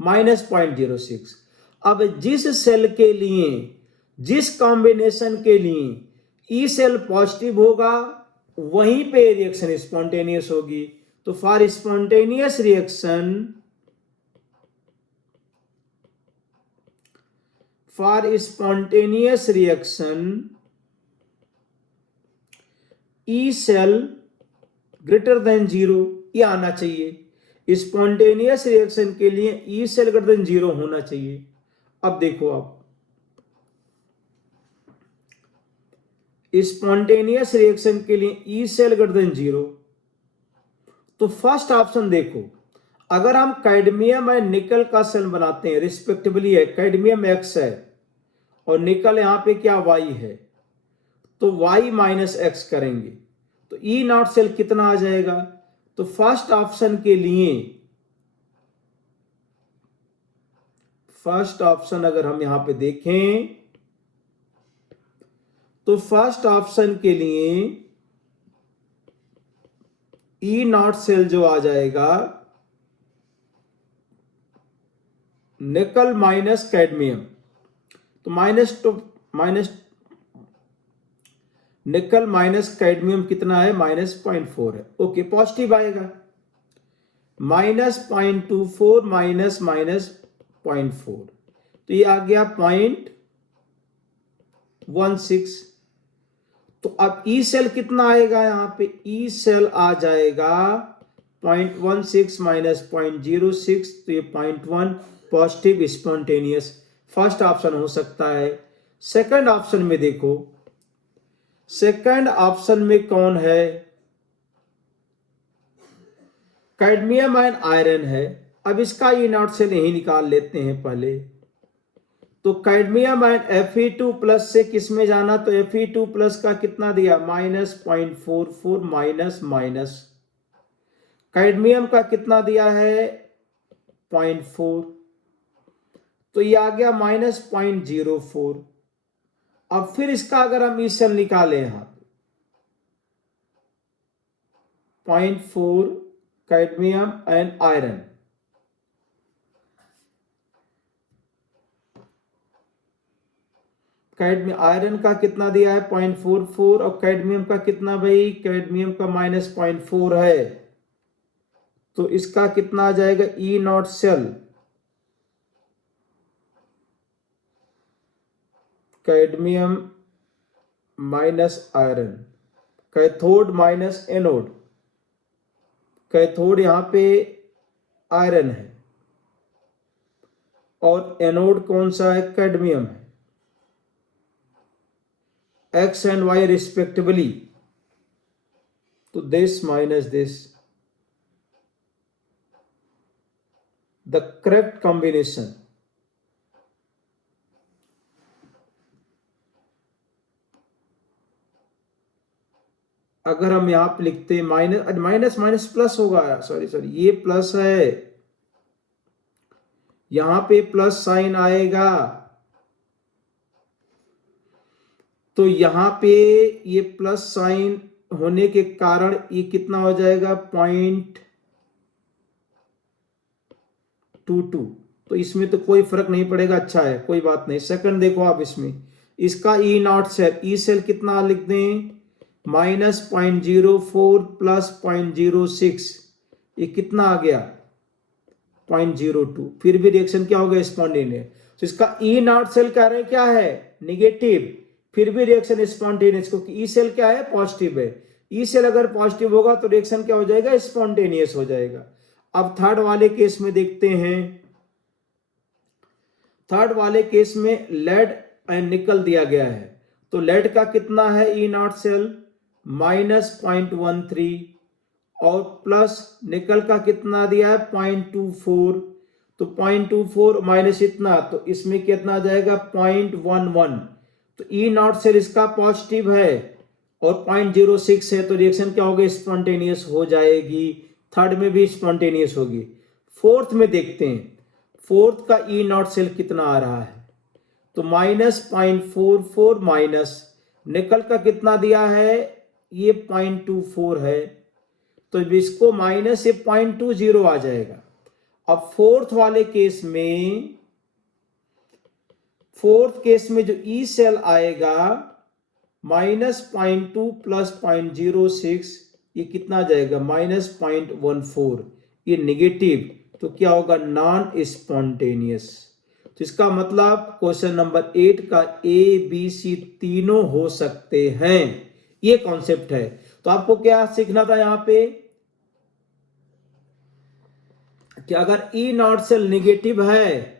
minus 0.06। अब जिस सेल के लिए, जिस कॉम्बिनेशन के लिए E सेल पॉजिटिव होगा वहीं पे रिएक्शन स्पॉन्टेनियस होगी। तो for spontaneous reaction, for spontaneous reaction E cell greater than 0 ये आना चाहिए। स्पॉन्टेनियस रिएक्शन के लिए E सेल ग्रेटर देन 0 होना चाहिए। अब देखो, आप स्पॉन्टेनियस रिएक्शन के लिए E सेल ग्रेटर देन 0, तो फर्स्ट ऑप्शन देखो, अगर हम कैडमियम एंड निकल का सेल बनाते हैं रिस्पेक्टिवली, है कैडमियम X है और निकल यहां पे क्या Y है, तो Y माइनस X करेंगे तो E नॉट सेल कितना आ जाएगा। तो फर्स्ट ऑप्शन के लिए, फर्स्ट ऑप्शन अगर हम यहां पे देखें तो फर्स्ट ऑप्शन के लिए E नॉट सेल जो आ जाएगा निकल माइनस कैडमियम, तो माइनस निकल माइनस कैडमियम कितना है, -0.4 है। ओके, पॉजिटिव आएगा, -0.24 माइनस -0.4, तो ये आ गया 0.16। तो अब E सेल कितना आएगा, यहां पे E सेल आ जाएगा 0.16 माइनस 0.06, तो ये 0.1 पॉजिटिव स्पॉन्टेनियस फर्स्ट ऑप्शन हो सकता है। सेकंड ऑप्शन में देखो, सेकंड ऑप्शन में कौन है, कैडमियम एंड आयरन है। अब इसका E नॉट सेल यही निकाल लेते हैं पहले। तो कैडमियम एंड Fe2 प्लस से किस में जाना, तो Fe2 प्लस का कितना दिया, -0.44 माइनस कैडमियम का कितना दिया है 0.4, तो ये आ गया -0.04। अब फिर इसका अगर हम ई सेल निकालें यहां पे 0.4 कैडमियम एंड आयरन, आयरन का कितना दिया है 0.44 और कैडमियम का कितना भाई, कैडमियम का -0.4 है, तो इसका कितना आ जाएगा E naught cell cadmium minus iron, cathode minus anode, cathode यहां पे आयरन है और एनोड कौन सा है, कैडमियम है, X and Y respectively, तो this minus this, the correct combination, अगर हम यहां पे लिखते हैं माइनस प्लस होगा, सॉरी ये प्लस है, यहां पे प्लस साइन आएगा, तो यहां पे ये प्लस साइन होने के कारण ये कितना हो जाएगा 0.22, तो इसमें तो कोई फर्क नहीं पड़ेगा, अच्छा है कोई बात नहीं। सेकंड देखो आप, इसमें इसका ई नॉट सेल, ई सेल कितना लिख दें -0.04 प्लस 0.06, ये कितना आ गया 0.02, फिर भी रिएक्शन क्या होगा, स्पॉन्टेनियस। तो इसका ई नॉट सेल कह रहे हैं क्या है, निगेटिव, फिर भी रिएक्शन स्पॉन्टेनियस, क्योंकि ई सेल क्या है, पॉजिटिव है। ई सेल अगर पॉजिटिव होगा तो रिएक्शन क्या हो जाएगा, स्पॉन्टेनियस हो जाएगा। अब थर्ड वाले केस में देखते हैं। थर्ड वाले केस में लेड एंड निकल दिया गया है, तो लेड का कितना है ई नॉट सेल, -0.13, और प्लस निकल का कितना दिया है 0.24, तो 0.24 माइनस इतना, तो इसमें कितना आ जाएगा 0.11। तो ई नॉट सेल इसका पॉजिटिव है और 0.06 है, तो रिएक्शन क्या होगी, स्पॉन्टेनियस हो जाएगी। थर्ड में भी स्पॉन्टेनियस होगी। फोर्थ में देखते हैं, फोर्थ का ई नॉट सेल कितना आ रहा है, तो -0.44 माइनस निकल का कितना दिया है, ये 0.24 है, तो इसको माइनस से 0.20 आ जाएगा। अब फोर्थ वाले केस में, फोर्थ केस में जो ई सेल आएगा -0.2 प्लस 0.06, ये कितना आ जाएगा, -0.14, ये निगेटिव, तो क्या होगा, नॉन स्पॉन्टेनियस। तो इसका मतलब क्वेश्चन नंबर 8 का ए बी सी तीनों हो सकते हैं, ये कॉन्सेप्ट है। तो आपको क्या सीखना था यहां पे, कि अगर ई नॉट सेल निगेटिव है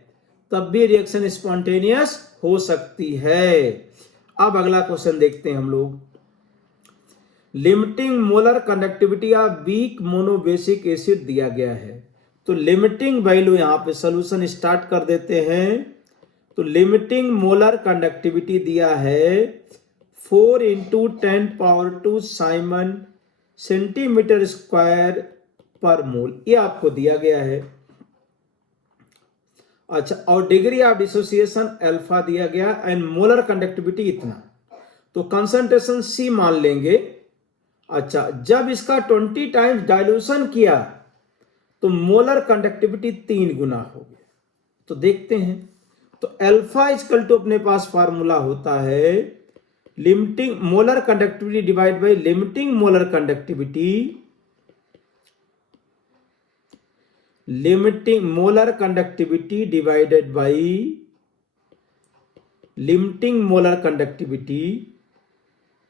तब भी रिएक्शन स्पॉन्टेनियस हो सकती है। अब अगला क्वेश्चन देखते हैं हम लोग। Limiting molar conductivity of weak monobasic acid दिया गया है, तो लिमिटिंग वैल्यू यहां पे सॉल्यूशन स्टार्ट कर देते हैं। तो लिमिटिंग मोलर कंडक्टिविटी दिया है 4 × 10⁻² साइमन सेंटीमीटर स्क्वायर पर मोल, ये आपको दिया गया है। अच्छा, और डिग्री ऑफ डिसोसिएशन अल्फा दिया गया एंड मोलर कंडक्टिविटी इतना, तो कंसंट्रेशन सी मान लेंगे। अच्छा, जब इसका 20 टाइम्स डाइल्यूशन किया तो मोलर कंडक्टिविटी 3 गुना हो गया। तो देखते हैं, तो अल्फा इक्वल टू अपने पास फार्मूला होता है limiting molar conductivity divide by limiting molar conductivity, limiting molar conductivity divided by limiting molar conductivity,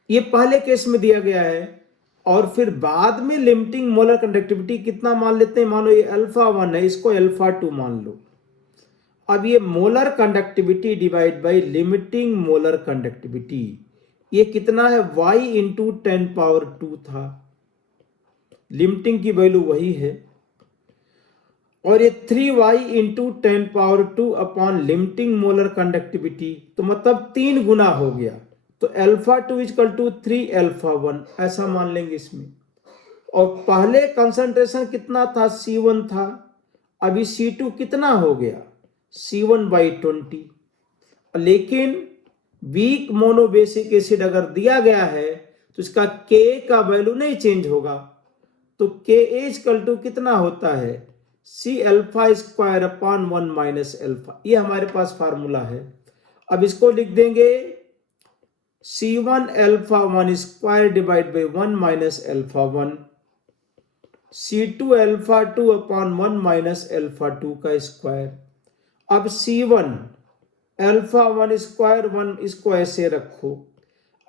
ये पहले केस में दिया गया है। और फिर बाद में लिमिटिंग मोलर कंडक्टिविटी कितना मान लेते हैं, मानो ये α1 है, इसको α2 मान लो। अब ये molar conductivity divide by limiting molar conductivity, ये कितना है, y × 10⁻² था, लिमिटिंग की वैल्यू वही है, और ये 3y × 10⁻² upon limiting molar conductivity, तो मतलब 3 गुना हो गया, तो α2 = 3α1 ऐसा मान लेंगे इसमें। और पहले कंसंट्रेशन कितना था, C1 था, अभी C2 कितना हो गया, C1/20। लेकिन वीक मोनोबेसिक एसिड अगर दिया गया है तो इसका Ka का वैल्यू नहीं चेंज होगा, तो Ka = कितना होता है, C⁴/1 - ये हमारे पास फार्मूला है। अब इसको लिख देंगे C1α1² डिवाइड बाय 1 - α1, C2α2/1 - α2 का स्क्वायर। अब C1 α1² 1, इसको ऐसे रखो।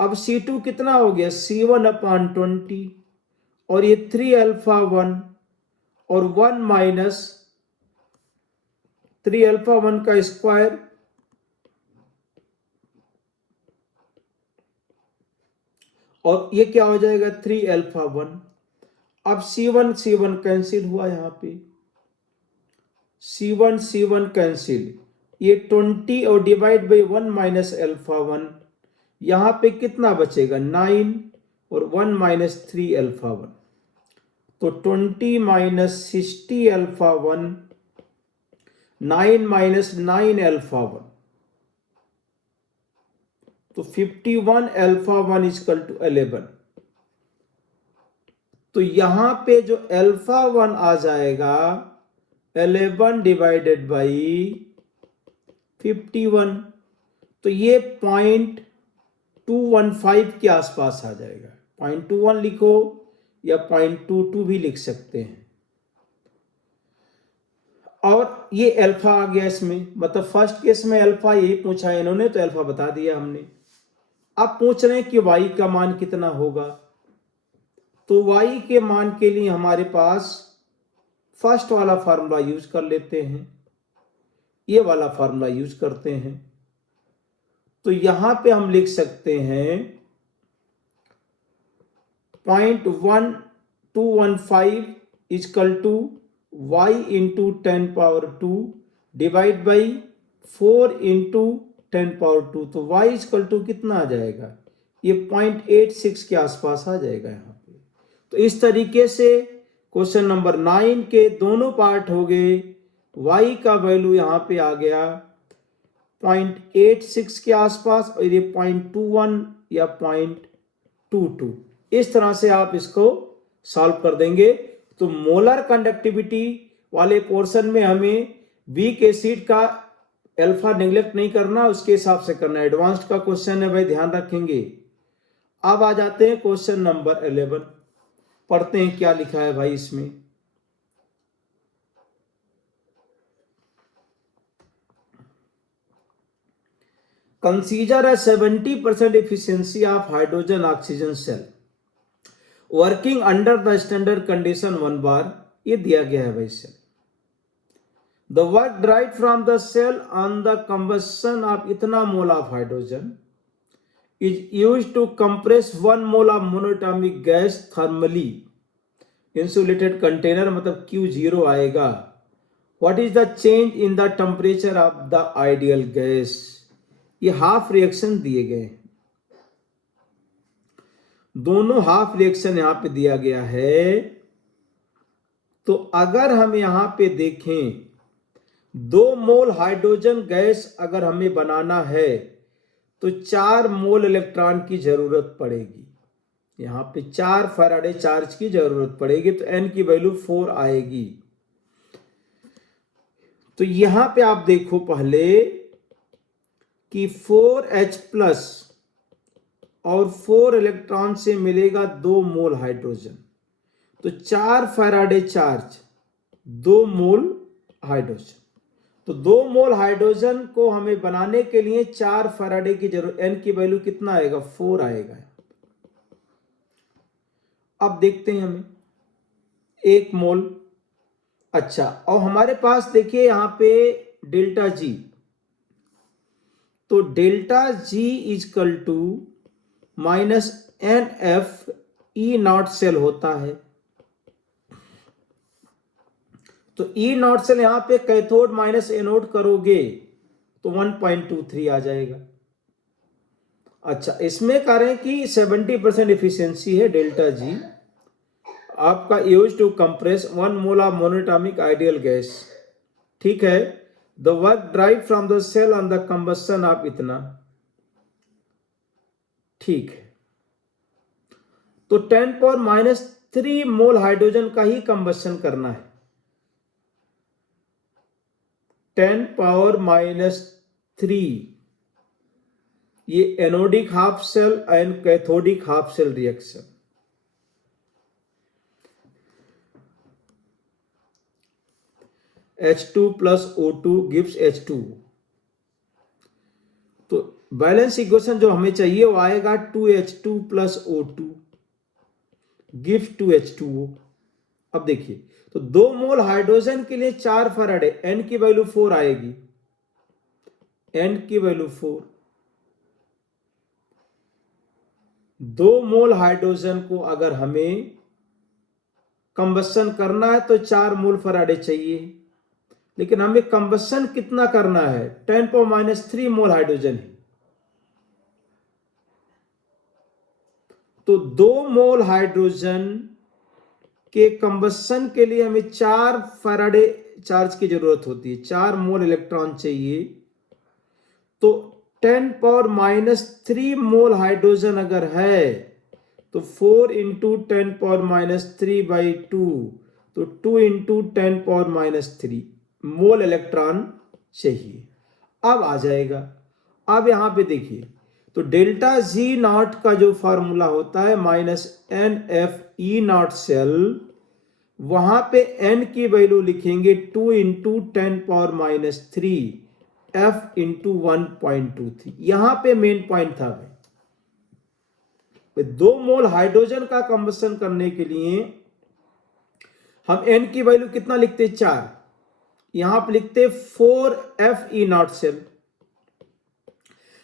अब C2 कितना हो गया, C1/20, और ये 3α1 और 1 - 3α1 का स्क्वायर, और ये क्या हो जाएगा 3α1। अब C1 कैंसिल हुआ, यहां पे C1 कैंसिल, ये 20 और डिवाइड बाय 1 - α1, यहां पे कितना बचेगा 9 और 1 - 3α1, तो 20 - 60α1, 9 - 9α1, तो 51α1 = 11। तो यहां पे जो α1 आ जाएगा 11 डिवाइडेड बाई 51, तो ये 0.215 के आसपास आ जाएगा। 0.21 लिखो या 0.22 भी लिख सकते हैं। और ये अल्फा आ गया इसमें, मतलब फर्स्ट केस में अल्फा यही पूछा है इन्होंने, तो अल्फा बता दिया हमने। अब पूछ रहे हैं कि y का मान कितना होगा, तो y के मान के लिए हमारे पास फर्स्ट वाला फार्मूला यूज कर लेते हैं, ये वाला फार्मूला यूज करते हैं। तो यहां पे हम लिख सकते हैं 0.1215 equal to y into 10⁻² divide by 4 into 10⁻²। तो y इजकल टू कितना आ जाएगा, ये 0.86 के आसपास आ जाएगा यहाँ पे। तो इस तरीके से क्वेश्चन नंबर 9 के दोनों पार्ट हो गए। y का वैल्यू यहाँ पे आ गया 0.86 के आसपास और ये 0.21 या 0.22। इस तरह से आप इसको सॉल्व कर देंगे। तो मोलर कंडक्टिविटी वाले पोर्शन में हमें वीक एसिड का अल्फा नेग्लेक्ट नहीं करना, उसके हिसाब से करना। एडवांस्ड का क्वेश्चन है भाई, ध्यान रखेंगे। अब आ जाते हैं क्वेश्चन नंबर 11, पढ़ते हैं क्या लिखा है भाई इसमें। Consider a 70% efficiency of hydrogen oxygen cell working under the standard condition 1 bar, ये दिया गया है भाई cell. The work drive from the cell on the combustion of इतना mole of hydrogen is use to compress 1 mole of monatomic gas thermally insulated container, मतलब Q0 आएगा। What is the change in the temperature of the ideal gas. ये half reaction दिए गए हैं, दोनों half reaction यहां पे दिया गया है। तो अगर हम यहां पे देखें 2 मोल हाइड्रोजन गैस अगर हमें बनाना है तो 4 मोल इलेक्ट्रॉन की जरूरत पड़ेगी। यहां पे 4 फैराडे चार्ज की जरूरत पड़ेगी, तो n की वैल्यू 4 आएगी। तो यहां पे आप देखो पहले कि 4H प्लस और 4 इलेक्ट्रॉन से मिलेगा 2 मोल हाइड्रोजन, तो 4 फैराडे चार्ज 2 मोल हाइड्रोजन। तो 2 मोल हाइड्रोजन को हमें बनाने के लिए 4 फैराडे की जरूरत, n की वैल्यू कितना आएगा, 4 आएगा। अब देखते हैं हमें 1 मोल। अच्छा, और हमारे पास देखिए यहां पे डेल्टा जी, तो delta G equal to -NF E0 cell होता है। तो E0 सेल यहां पे कैथोड माइनस एनोड करोगे तो 1.23 आ जाएगा। अच्छा, इसमें कह रहे हैं कि 70% एफिशिएंसी है डेल्टा जी आपका use to compress 1 mole of monatomic ideal gas. ठीक है, the work drive from the cell on the combustion of इतना। ठीक है, तो 10⁻³ मोल हाइड्रोजन का ही कंबशन करना है। 10⁻³ ये anodic half cell and cathodic half cell reaction. H2 plus O2 gives H2। तो बैलेंस इक्वेशन जो हमें चाहिए वो आएगा 2H2 plus O2 give 2H2O। अब देखिए, तो 2 मोल हाइड्रोजन के लिए 4 फैराडे, n की वैल्यू 4 आएगी, n की वैल्यू 4। 2 मोल हाइड्रोजन को अगर हमें कंबशन करना है तो 4 मोल फैराडे चाहिए, लेकिन हमें कंबशन कितना करना है, 10⁻³ मोल हाइड्रोजन है। तो 2 मोल हाइड्रोजन के कंबशन के लिए हमें 4 फैराडे चार्ज की जरूरत होती है, 4 मोल इलेक्ट्रॉन चाहिए। तो 10⁻³ मोल हाइड्रोजन अगर है तो 4 इंटू 10⁻³ तो 2 इंटू 10⁻³ मोल इलेक्ट्रॉन चाहिए। अब आ जाएगा, अब यहां पे देखिए, तो डेल्टा जी नॉट का जो फॉर्मूला होता है -NF E0 सेल वहां पे n की वैल्यू लिखेंगे 2 इंटू 10⁻³ F इंटू 1.23। यहां पे मेन पॉइंट था भाई, 2 मोल हाइड्रोजन का कंबशन करने के लिए हम n की वैल्यू कितना लिखते, 4। यहां पे लिखते 4Fe0 सेल,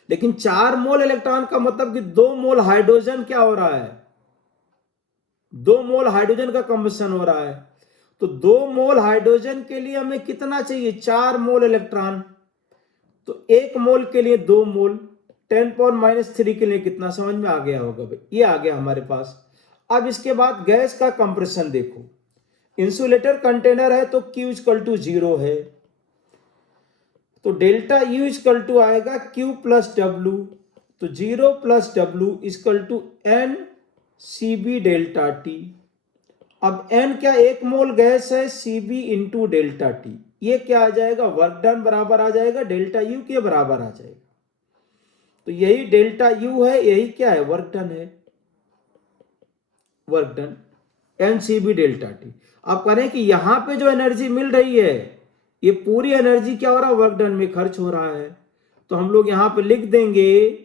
लेकिन 4 मोल इलेक्ट्रॉन का मतलब कि 2 मोल हाइड्रोजन क्या हो रहा है, 2 मोल हाइड्रोजन का कंबशन हो रहा है। तो 2 मोल हाइड्रोजन के लिए हमें कितना चाहिए, 4 मोल इलेक्ट्रॉन। तो 1 मोल के लिए 2 मोल, 10⁻³ के लिए कितना, समझ में आ गया होगा भाई, ये आ गया हमारे पास। अब इसके बाद गैस का कंप्रेशन देखो, इंसुलेटर कंटेनर है तो Q = 0 है, तो डेल्टा U = आएगा Q + W, तो 0 + W = NCB डेल्टा T। अब N क्या, 1 मोल गैस है, CB इंटू डेल्टा T, ये क्या आ जाएगा, वर्क डन बराबर आ जाएगा डेल्टा U के बराबर आ जाएगा। तो यही डेल्टा U है, यही क्या है, वर्क डन है, work done NCB delta T। आप करें कि यहां पे जो एनर्जी मिल रही है, ये पूरी एनर्जी क्या हो रहा है, वर्क डन में खर्च हो रहा है। तो हम लोग यहां पे लिख देंगे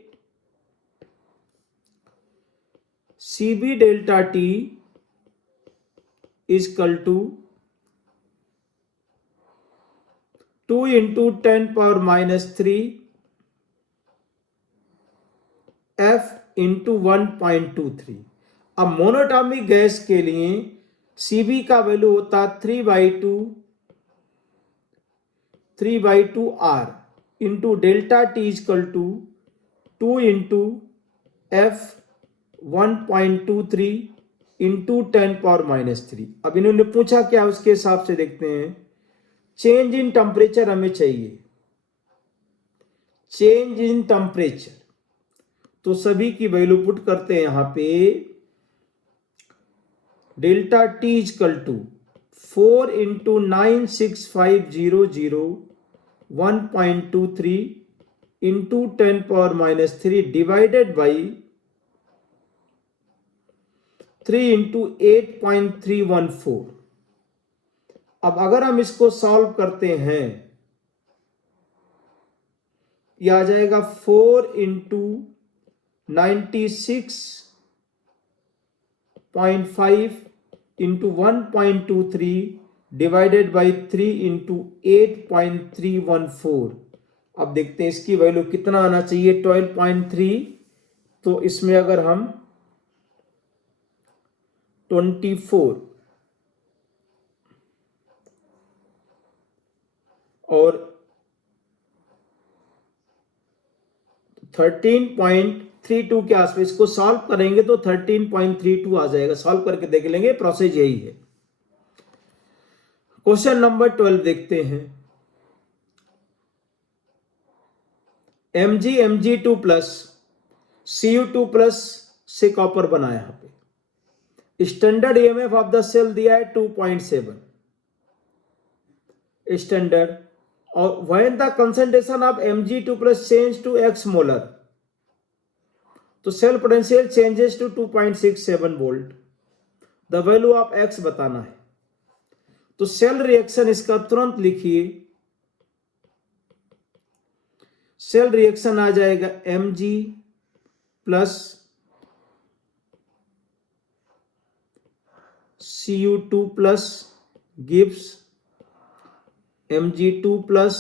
CB delta T = 2 into 10⁻³ F into 1.23। अब मोनोटॉमिक गैस के लिए Cb का वैल्यू होता 3/2 R into delta T = 2 into F 1.23 into 10⁻³। अब इन्होंने पूछा क्या, उसके हिसाब से देखते हैं। चेंज इन टेम्परेचर हमें चाहिए, चेंज इन टेम्परेचर, तो सभी की वैल्यू पुट करते हैं यहां पे। Delta T = 4 into 96500 1.23 into 10⁻³ divided by 3 into 8.314। अब अगर हम इसको सॉल्व करते हैं, यह आ जाएगा 4 into 96.5 into 1.23 divided by 3 into 8.314। अब देखते हैं इसकी वैल्यू कितना आना चाहिए, 12.3। तो इसमें अगर हम 24 और 13.32 के आसपास इसको सॉल्व करेंगे तो 13.32 आ जाएगा। सॉल्व करके देख लेंगे, प्रोसेस यही है। क्वेश्चन नंबर 12 देखते हैं। Mg2+ Cu2+ से कॉपर बनाया, यहां पे standard EMF of the cell दिया है 2.7 स्टैंडर्ड, और when the concentration of Mg2+ change to x molar, तो cell potential changes to 2.67 volt. The value of x बताना है। तो सेल रिएक्शन इसका तुरंत लिखिए, सेल रिएक्शन आ जाएगा Mg plus Cu2 plus gives Mg2 plus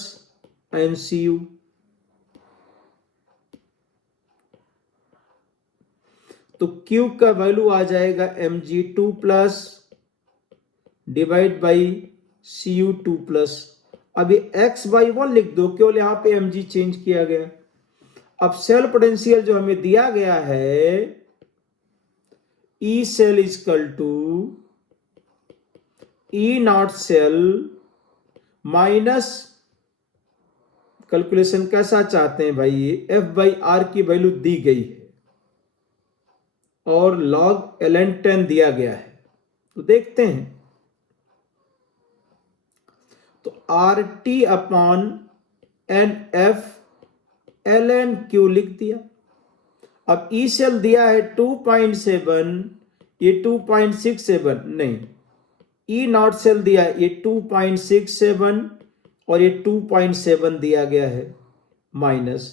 NCU। तो Q का वैल्यू आ जाएगा Mg2 plus divide by Cu2 plus. अभी x/1 लिख दो, केवल यहां पे Mg चेंज किया गया। अब सेल पोटेंशियल जो हमें दिया गया है, E cell = E0 cell minus, calculation कैसा चाहते हैं भाई, F/R की वैल्यू दी गई है और log ln10 दिया गया है। तो देखते हैं, तो RT/NF ln Q लिख दिया। अब E सेल दिया है 2.7, ये 2.67 नहीं, ई नॉट सेल दिया है, ये 2.67 और ये 2.7 दिया गया है, माइनस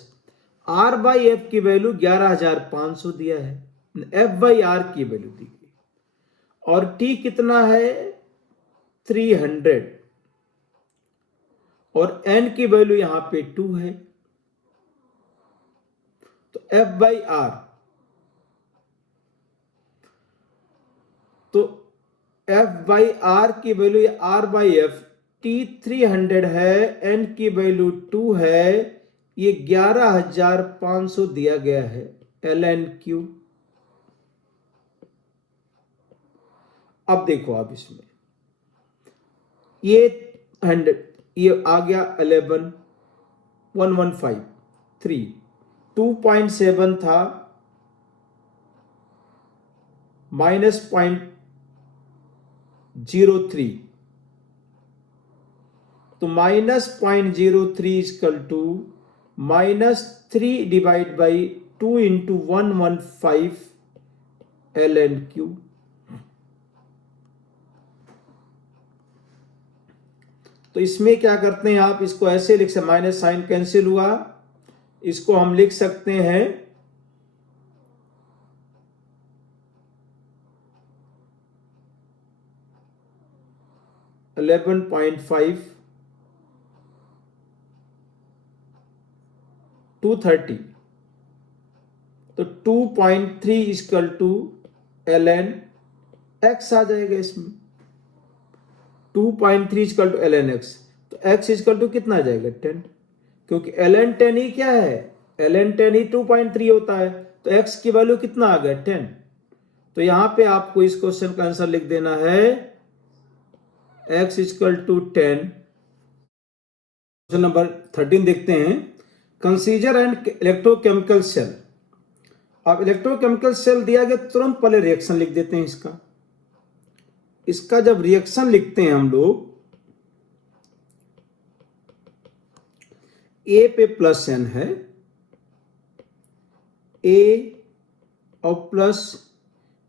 आर बाई एफ की वैल्यू 11,500 दिया है, एफ बाई आर की वैल्यू दी गई, और टी कितना है 300, और एन की वैल्यू यहां पे 2 है। तो एफ बाई आर, तो एफ बाई आर की value R by F, T 300 है, एन की वैल्यू 2 है, ये 11,500 दिया गया है, एल एन क्यू। अब देखो आप इसमें ये 100, ये आ गया 11, 115, 3, 2.7 था माइनस 0.03, तो minus 0.03 equal to -3 divide by 2 into 115 L N Q. तो इसमें क्या करते हैं आप, इसको ऐसे लिख सकते, माइनस साइन कैंसिल हुआ, इसको हम लिख सकते हैं 11.5 230, तो 2.3 equal to l n x आ जाएगा इसमें, 2.3 equal to l n x, तो एक्स इक्वल टू कितना आ जाएगा 10, क्योंकि एल एन 10 ही क्या है, एल एन 10 ही 2.3 होता है, तो एक्स की वैल्यू कितना आ गया 10। तो यहां पे आपको इस क्वेश्चन का आंसर लिख देना है x equal to 10। Question number 13 देखते हैं, कंसीडर एंड इलेक्ट्रोकेमिकल सेल। अब इलेक्ट्रोकेमिकल सेल दिया गया, तुरंत पहले रिएक्शन लिख देते हैं इसका। इसका जब रिएक्शन लिखते हैं हम लोग, ए पे प्लस एन है, ए और प्लस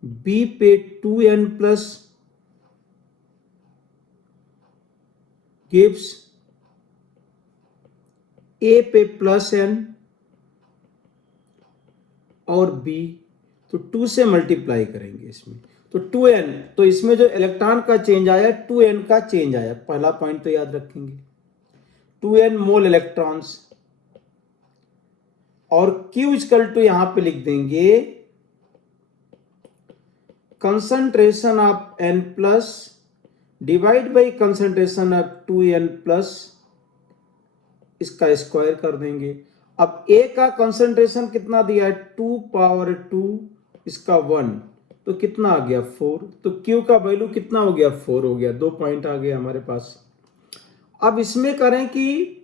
बी पे 2n प्लस गिव्स ए पे प्लस एन और बी, तो 2 से मल्टीप्लाई करेंगे इसमें, तो 2n, तो इसमें जो इलेक्ट्रॉन का चेंज आया 2n का चेंज आया, पहला पॉइंट तो याद रखेंगे, 2n मोल इलेक्ट्रॉन्स, और Q इक्वल टू यहां पे लिख देंगे concentration of n plus divide by concentration of 2n plus, इसका स्क्वायर कर देंगे। अब A का कंसंट्रेशन कितना दिया है 2 पावर 2, इसका 1, तो कितना आ गया 4, तो Q का वैल्यू कितना हो गया 4 हो गया, 2 पॉइंट आ गया हमारे पास। अब इसमें करें कि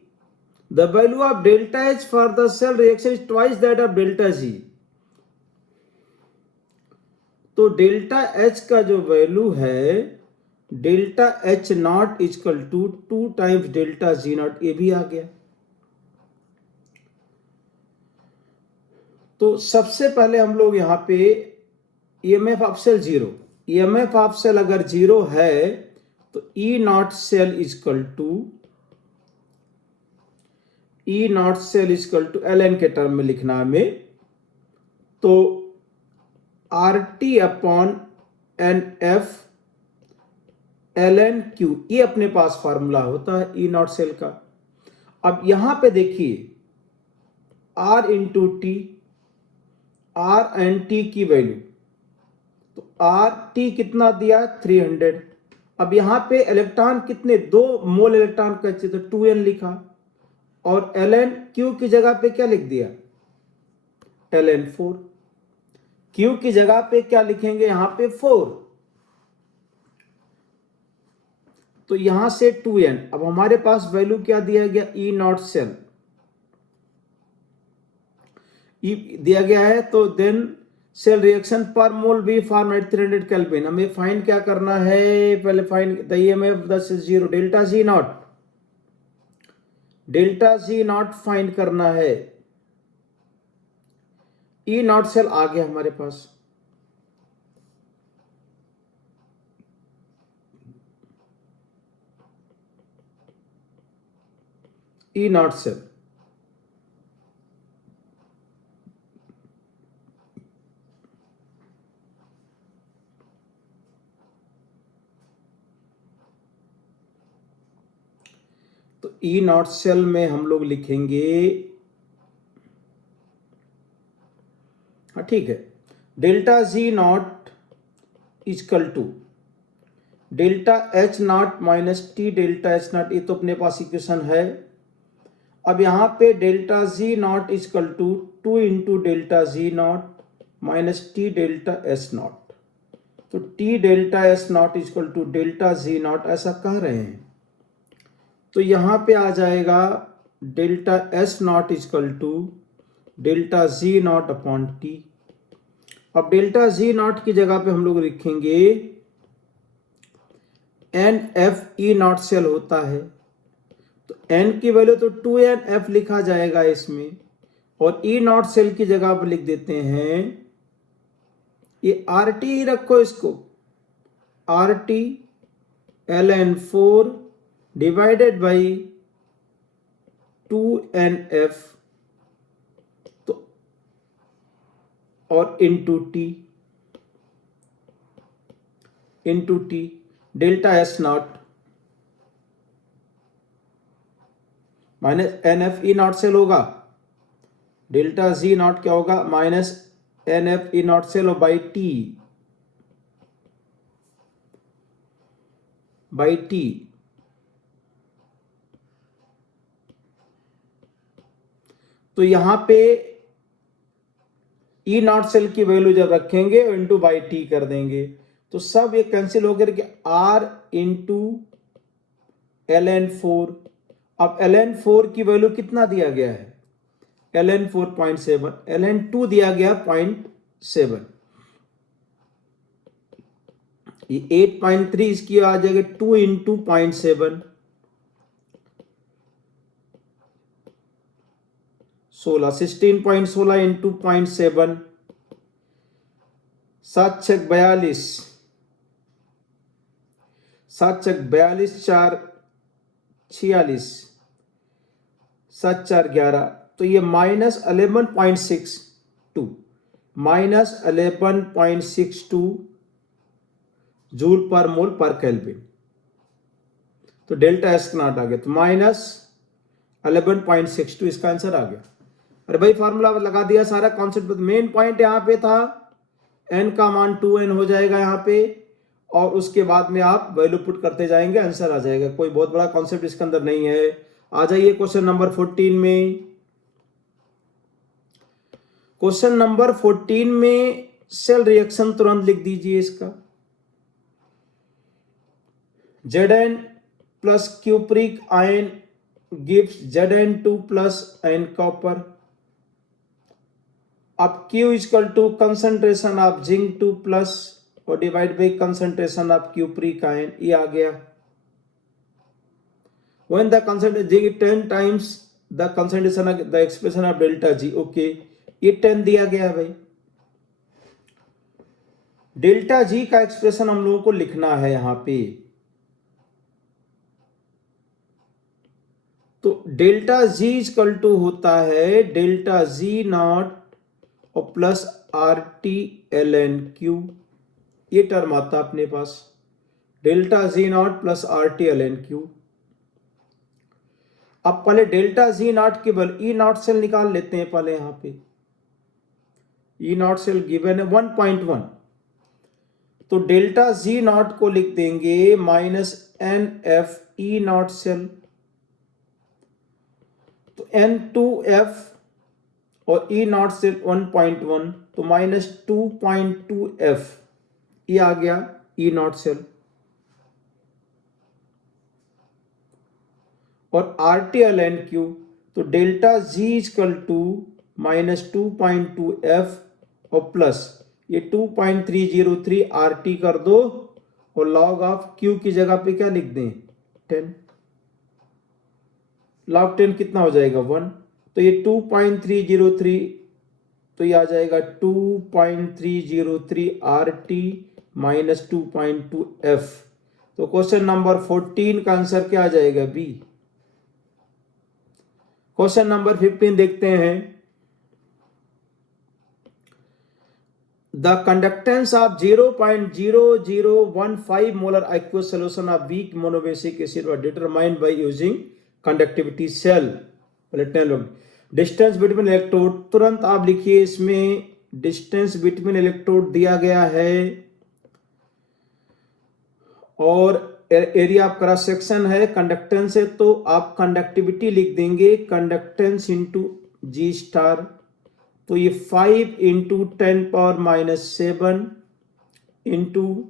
the value of delta H for the cell reaction is twice that of delta G, तो डेल्टा H का जो वैल्यू है delta H naught equal to 2 times delta G naught, ये भी आ गया। तो सबसे पहले हम लोग यहां पे EMF of cell 0, EMF of cell अगर 0 है तो E naught cell equal to l n के टर्म में लिखना हमें, तो R T upon n F l N Q, ये अपने पास फार्मूला होता है ई नॉट सेल का। अब यहां पे देखिए R into T, R and T की वैल्यू, तो आर टी कितना दिया 300। अब यहां पे इलेक्ट्रॉन कितने, 2 मोल इलेक्ट्रॉन का चाहिए, तो 2n लिखा, और एल एन क्यू की जगह पे क्या लिख दिया एल एन 4, क्यू की जगह पे क्या लिखेंगे यहां पे 4, तो यहां से 2n। अब हमारे पास वैल्यू क्या दिया गया ई नॉट सेल दिया गया है, तो देन सेल रिएक्शन पर मोल बी फॉर्म एट 300 केल्विन। हमें फाइंड क्या करना है, पहले फाइंड द ईएमएफ दस 0, डेल्टा जी नॉट फाइंड करना है। ई नॉट सेल आ गया हमारे पास, ई नॉट सेल। तो ई नॉट सेल में हम लोग लिखेंगे, हाँ ठीक है, delta G naught equal to delta H naught minus T delta H naught, ये तो अपने पास इक्वेशन है। अब यहाँ पे delta G naught equal to 2 into delta G naught minus T delta S naught. तो T delta S naught equal to delta G naught ऐसा कह रहे हैं। तो यहाँ पे आ जाएगा delta S naught equal to delta G naught upon T. अब डेल्टा जी नॉट की जगह पे हम लोग लिखेंगे N F E naught cell होता है, तो एन की वैल्यू तो 2NF लिखा जाएगा इसमें, और ई नॉट सेल की जगह पर लिख देते हैं, ये आर टी रखो इसको, R T ln4 divided by 2NF, तो और into T delta S naught minus NF E naught cell होगा, डेल्टा जी नॉट क्या होगा minus NF E naught cell by T. तो यहां पे ई नॉट सेल की वैल्यू जब रखेंगे इंटू बाई टी कर देंगे, तो सब ये कैंसिल होकर के आर इंटू ln4। अब ln4 की वैल्यू कितना दिया गया है, ln4 0.7, ln2 दिया गया 0.7, ये 8.3 इसकी आ जाएगा 2 इंटू 0.7 16 इंटू 0.7 7 छक 42 7 छक 42 4 46 7 4 11, तो ये माइनस 11.62 जूल पर मोल पर केल्विन। तो डेल्टा एस नॉट आ गया, तो माइनस 11.62 इसका आंसर आ गया। अरे भाई फार्मूला लगा दिया, सारा कॉन्सेप्ट। मेन पॉइंट यहाँ पे था n का मान 2n हो जाएगा यहाँ पे, और उसके बाद में आप वैल्यू पुट करते जाएंगे, आंसर आ जाएगा। कोई बहुत बड़ा कॉन्सेप्ट इसके अंदर नहीं है। आ जाइए क्वेश्चन नंबर 14 में। क्वेश्चन नंबर 14 में सेल रिएक्शन तुरंत लिख दीजिए इसका। Zn plus cupric ion gives Zn2 plus ion copper. अब Q equal to concentration of zinc 2 plus और divide by concentration of cupric ion, ये आ गया। When the concentration G 10 times the concentration of the expression of delta G, okay ये 10 दिया गया है भाई। डेल्टा जी का एक्सप्रेशन हम लोगों को लिखना है यहां पे। तो डेल्टा जी इक्वल टू होता है डेल्टा जी नॉट और plus R T ln Q, ये टर्म आता अपने पास, delta G naught plus R T ln Q. अब पहले डेल्टा जी नॉट के बल ई नॉट सेल निकाल लेते हैं पहले। यहां पे ई नॉट सेल गिवन है 1.1, तो डेल्टा जी नॉट को लिख देंगे minus NF E naught cell, तो N2F और ई नॉट सेल 1.1, तो माइनस 2.2F, ये आ गया ई नॉट सेल। और आर टी ln क्यू, तो delta G equal to minus 2.2F और प्लस ये 2.303 आर टी कर दो, और लॉग ऑफ क्यू की जगह पे क्या लिख दें 10, लॉग 10 कितना हो जाएगा 1, तो ये 2.303, तो ये आ जाएगा 2.303 आर टी माइनस 2.2F। तो क्वेश्चन नंबर 14 का आंसर क्या आ जाएगा बी। क्वेश्चन नंबर 15 देखते हैं। The conductance of 0.0015 molar aqueous solution of weak monobasic acid was determined by using conductivity cell। Distance between electrode, तुरंत आप लिखिए इसमें डिस्टेंस बिटवीन इलेक्ट्रोड दिया गया है और एरिया ऑफ क्रॉस सेक्शन है, कंडक्टेंस है, तो आप कंडक्टिविटी लिख देंगे कंडक्टेंस इंटू जी स्टार। तो ये 5 इंटू 10⁻⁻7 इंटू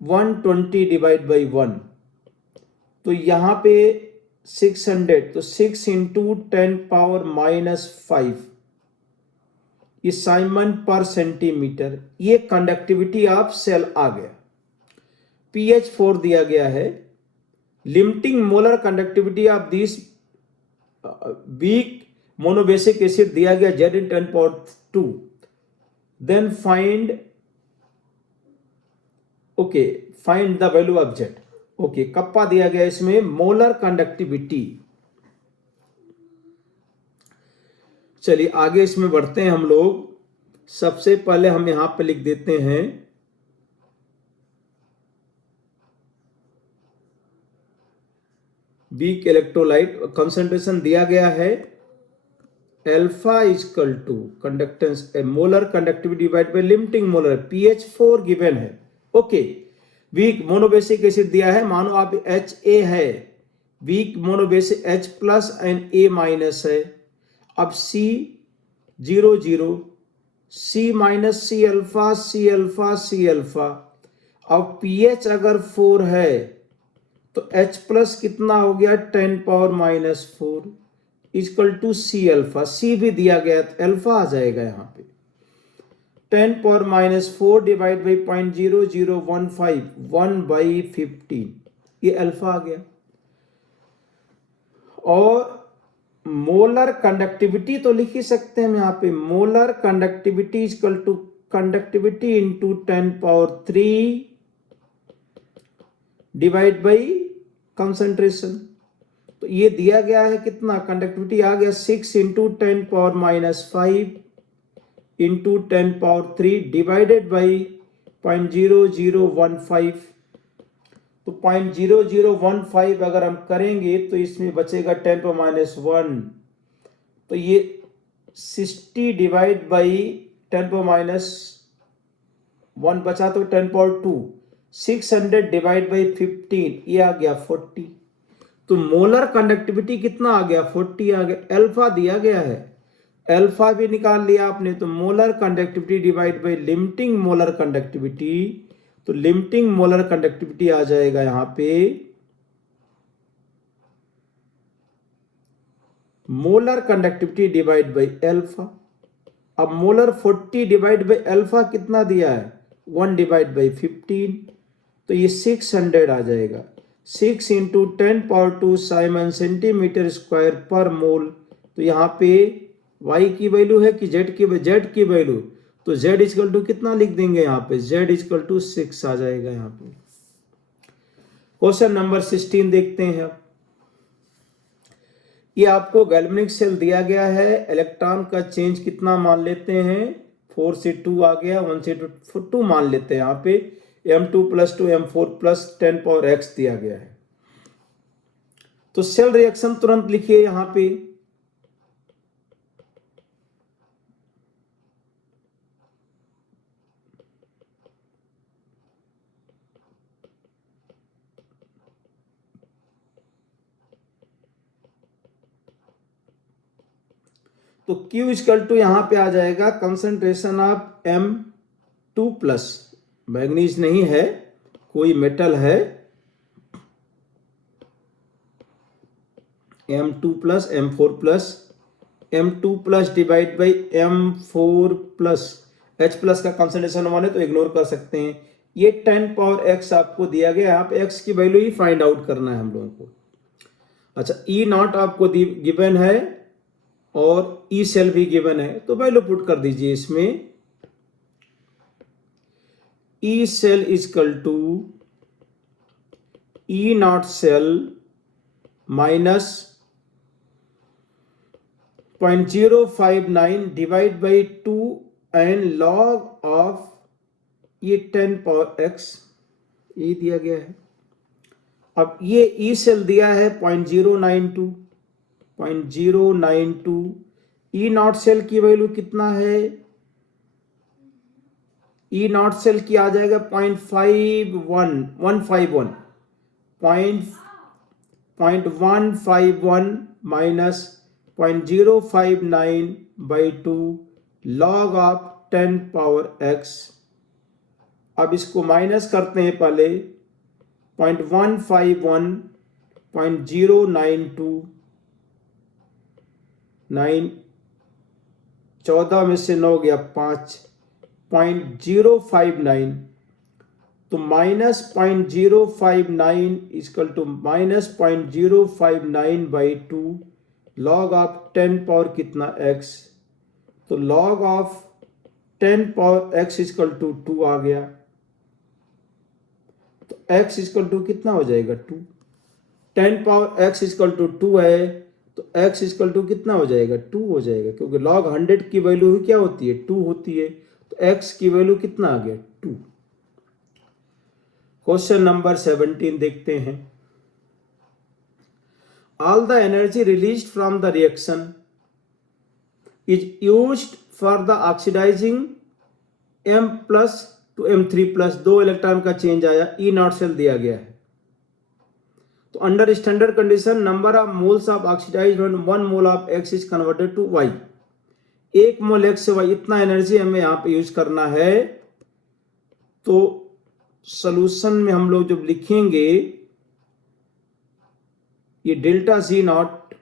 120 डिवाइड बाई 1, तो यहाँ पे 600, तो 6 इंटू 10⁻⁻5 ये साइमन पर सेंटीमीटर। ये कंडक्टिविटी ऑफ सेल आ गया। pH 4 दिया गया है। Limiting molar conductivity of this weak monobasic acid दिया गया Z in 10⁻2। Then find the value of Z। Kappa दिया गया इसमें मोलर कंडक्टिविटी। चलिए आगे इसमें बढ़ते हैं हम लोग। सबसे पहले हम यहां पे लिख देते हैं वीक इलेक्ट्रोलाइट कंसंट्रेशन दिया गया है alpha equal to conductance molar conductivity divide by limiting molar, pH 4 given है। वीक मोनोबेसिक एसिड दिया है, मानो आप Ha है, weak monobasic H plus and A minus है। अब C0 C minus C alpha C alpha C alpha. अब pH अगर 4 है तो H प्लस कितना हो गया 10⁻⁻4 equal to C alpha. C भी दिया गया तो अल्फा आ जाएगा यहाँ पे 10⁻⁻4 डिवाइड बाई 0.0015 1/15, ये अल्फा आ गया। और मोलर कंडक्टिविटी तो लिख ही सकते हैं हम यहाँ पे, molar conductivity equal to conductivity into 10⁻3 divide by concentration. तो ये दिया गया है कितना, कंडक्टिविटी आ गया 6 इंटू 10⁻⁵ इंटू 10⁻3 डिवाइडेड बाई 0.0015। तो 0.0015 अगर हम करेंगे तो इसमें बचेगा 10⁻⁻1, तो ये 60 डिवाइड बाई 10⁻1 बचा तो 10⁻2, 600 डिवाइड बाई 15, ये आ गया 40। तो मोलर कंडक्टिविटी कितना आ गया 40 आ गया। अल्फा दिया गया है, अल्फा भी निकाल लिया आपने, तो molar conductivity divide by limiting molar conductivity, तो लिमिटिंग मोलर कंडक्टिविटी आ जाएगा यहां पे molar conductivity divide by alpha. अब मोलर 40 डिवाइड बाई अल्फा कितना दिया है 1 डिवाइड बाई 15, तो ये 600 आ जाएगा। 6 इंटू 10⁻2 साइमन सेंटीमीटर स्क्वायर पर मोल। तो यहाँ पे y की वैल्यू है कि z की वैल्यू, तो z इक्वल टू कितना लिख देंगे यहाँ पे, z इक्वल टू 6 आ जाएगा यहाँ पे। क्वेश्चन नंबर 16 देखते हैं अब। ये आपको गैल्वेनिक सेल दिया गया है, इलेक्ट्रॉन का चेंज कितना मान लेते हैं 4 से 2 आ गया, 1 से 2 मान लेते हैं। यहाँ पे M2 + 2 M4 + 10⁻x दिया गया है। तो सेल रिएक्शन तुरंत लिखिए यहां पे, तो Q इक्वल टू यहां पे आ जाएगा कंसंट्रेशन ऑफ M2+, मैग्नीज नहीं है, कोई मेटल है, M2+, M4+, M2+ divide by M4+, H+ का कंसंट्रेशन 1 है तो इग्नोर कर सकते हैं। ये 10⁻x आपको दिया गया, यहाँ पे x की वैल्यू ही फाइंड आउट करना है हम लोगों को। अच्छा E0 आपको गिवन है और E सेल भी गिवन है, तो वैल्यू पुट कर दीजिए इसमें। E cell equal to E0 cell minus 0.059 divide by 2 and log of ये 10 पावर x ये दिया गया है। अब ये ई सेल दिया है 0.092 ई नॉट सेल की वैल्यू कितना है? ई नॉट सेल की आ जाएगा 0.151 minus 0.059 by 2 log of 10 power x। अब इसको माइनस करते हैं पहले 0.151 0.092 9 14 में से 9 गया 5 0.059 तो minus 0.059 equal to minus 0.059 by 2 log of 10 power कितना x, तो log of 10 power x equal to 2 आ गया। तो x इक्वल टू कितना हो जाएगा 2। 10 पावर x इक्वल टू 2 है तो x इक्वल टू कितना हो जाएगा 2 हो जाएगा, क्योंकि लॉग 100 की वैल्यू क्या होती है 2 होती है। तो x की वैल्यू कितना आ गया 2। क्वेश्चन नंबर 17 देखते हैं। All the energy released from the reaction is used for the oxidising M plus to M3 plus 2 electron का चेंज आया, ई नॉट सेल दिया गया है। तो under standard condition number of moles of oxidised when 1 mole of X is converted to Y। 1 mole X से Y इतना एनर्जी हमें यहाँ पे यूज करना है। तो सॉल्यूशन में हम लोग जब लिखेंगे ये delta Z naught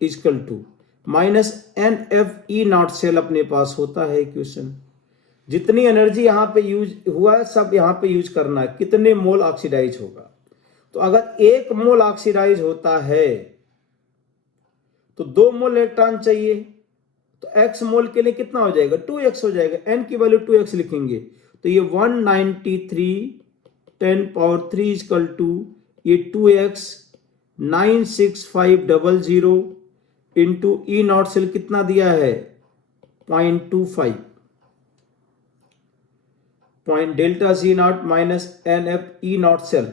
equal to minus NF E naught cell अपने पास होता है इक्वेशन। जितनी एनर्जी यहाँ पे यूज हुआ है सब यहाँ पे यूज करना है, कितने मोल ऑक्सीडाइज होगा। तो अगर 1 मोल ऑक्सीडाइज होता है तो 2 मोल इलेक्ट्रॉन चाहिए, तो x मोल के लिए कितना हो जाएगा 2x हो जाएगा। n की वैल्यू 2x लिखेंगे तो ये 193 10 पावर 3 इक्वल टू ये 2x 96500 इंटू ई नॉट सेल कितना दिया है 0.25 point delta Z naught minus NF E naught cell.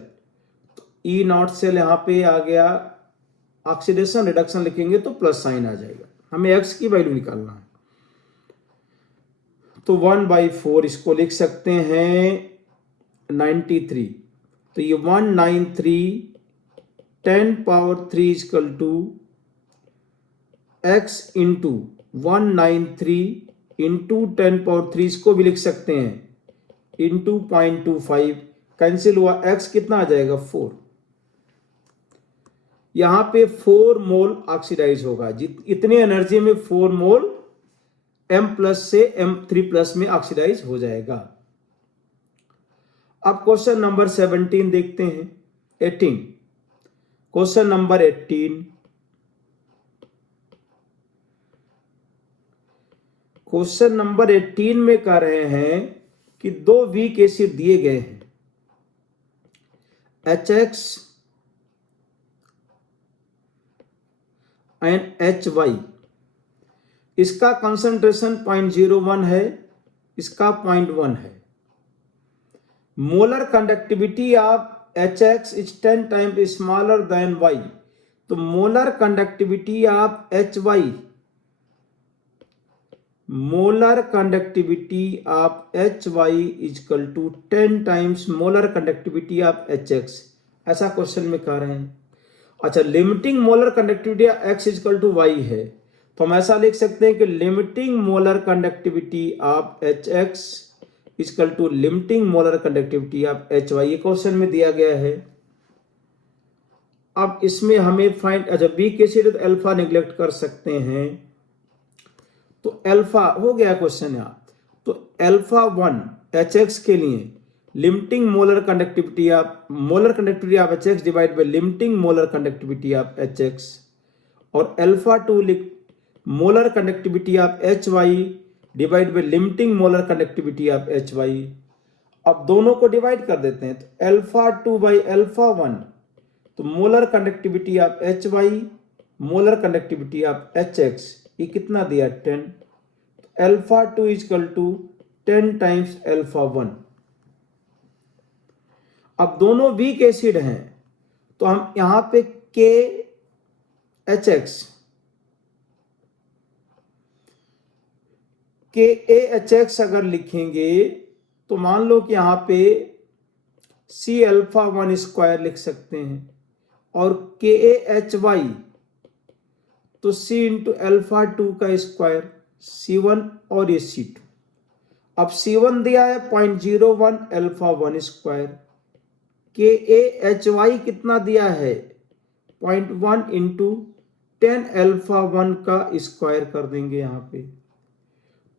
E naught cell यहाँ पे आ गया, ऑक्सीडेशन रिडक्शन लिखेंगे तो प्लस साइन आ जाएगा। हमें x की वैल्यू निकालना है तो 1/4 इसको लिख सकते हैं 93। तो ये 193 10 power 3 equal to x into 193 into 10 power 3 इसको भी लिख सकते हैं इंटू 0.25 कैंसिल हुआ, x कितना आ जाएगा 4। यहां पे 4 मोल ऑक्सीडाइज होगा, इतनी एनर्जी में 4 मोल M प्लस से M3 प्लस में ऑक्सीडाइज हो जाएगा। अब क्वेश्चन नंबर 17 देखते हैं 18। क्वेश्चन नंबर 18, क्वेश्चन नंबर 18 में कह रहे हैं कि 2 वीक एसिड दिए गए हैं HX एंड HY। इसका कंसंट्रेशन 0.01 है, इसका 0.1 है। Molar conductivity of HX is 10 times smaller than Y। तो molar conductivity of HY, molar conductivity of HY equal to 10 times molar conductivity of HX, ऐसा क्वेश्चन में कह रहे हैं। अच्छा, limiting molar conductivity X equal to Y है तो हम ऐसा लिख सकते हैं कि limiting molar conductivity of HX equal to limiting molar conductivity of HY, ये क्वेश्चन में दिया गया है। अब इसमें हमें फाइंड, अच्छा वीक एसिड तो अल्फा निगलेक्ट कर सकते हैं, तो अल्फा हो गया क्वेश्चन यहाँ। तो अल्फा 1 HX के लिए limiting molar conductivity of HX divide by limiting molar conductivity of HX, और alpha 2 molar conductivity of HY divide by limiting molar conductivity of HY। अब दोनों को डिवाइड कर देते हैं तो अल्फा 2 बाई अल्फा 1, तो molar conductivity of HY molar conductivity of HX ये कितना दिया 10, alpha 2 equal to 10 times alpha 1। अब दोनों वीक एसिड हैं तो हम यहां पे KAHX अगर लिखेंगे तो मान लो कि यहां पे C अल्फा 1 स्क्वायर लिख सकते हैं और KAHY तो C इंटू अल्फा 2 का स्क्वायर C1 और ये C2। अब C1 दिया है 0.01 अल्फा 1 स्क्वायर, KAHY कितना दिया है 0.1 इंटू 10 अल्फा 1 का स्क्वायर कर देंगे यहाँ पे,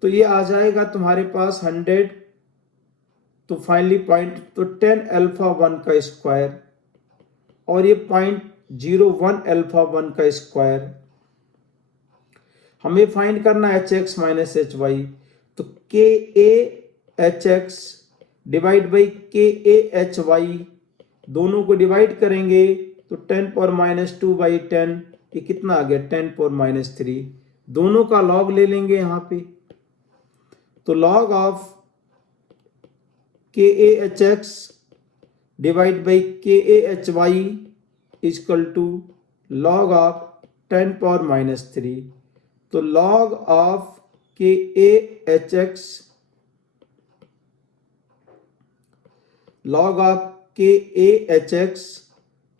तो ये आ जाएगा तुम्हारे पास 100, तो फाइनली तो 10 अल्फा 1 का स्क्वायर और ये 0.01 अल्फा 1 का स्क्वायर। हमें फाइंड करना HX माइनस HY, तो KAHX डिवाइड बाई KAHY, दोनों को डिवाइड करेंगे तो 10 पावर माइनस 2 बाई 10, ये कितना आ गया 10 पावर माइनस 3। दोनों का लॉग ले लेंगे यहाँ पे, तो log of KAHX divide by KAHY equal to log of 10 power minus 3, तो log of KAHX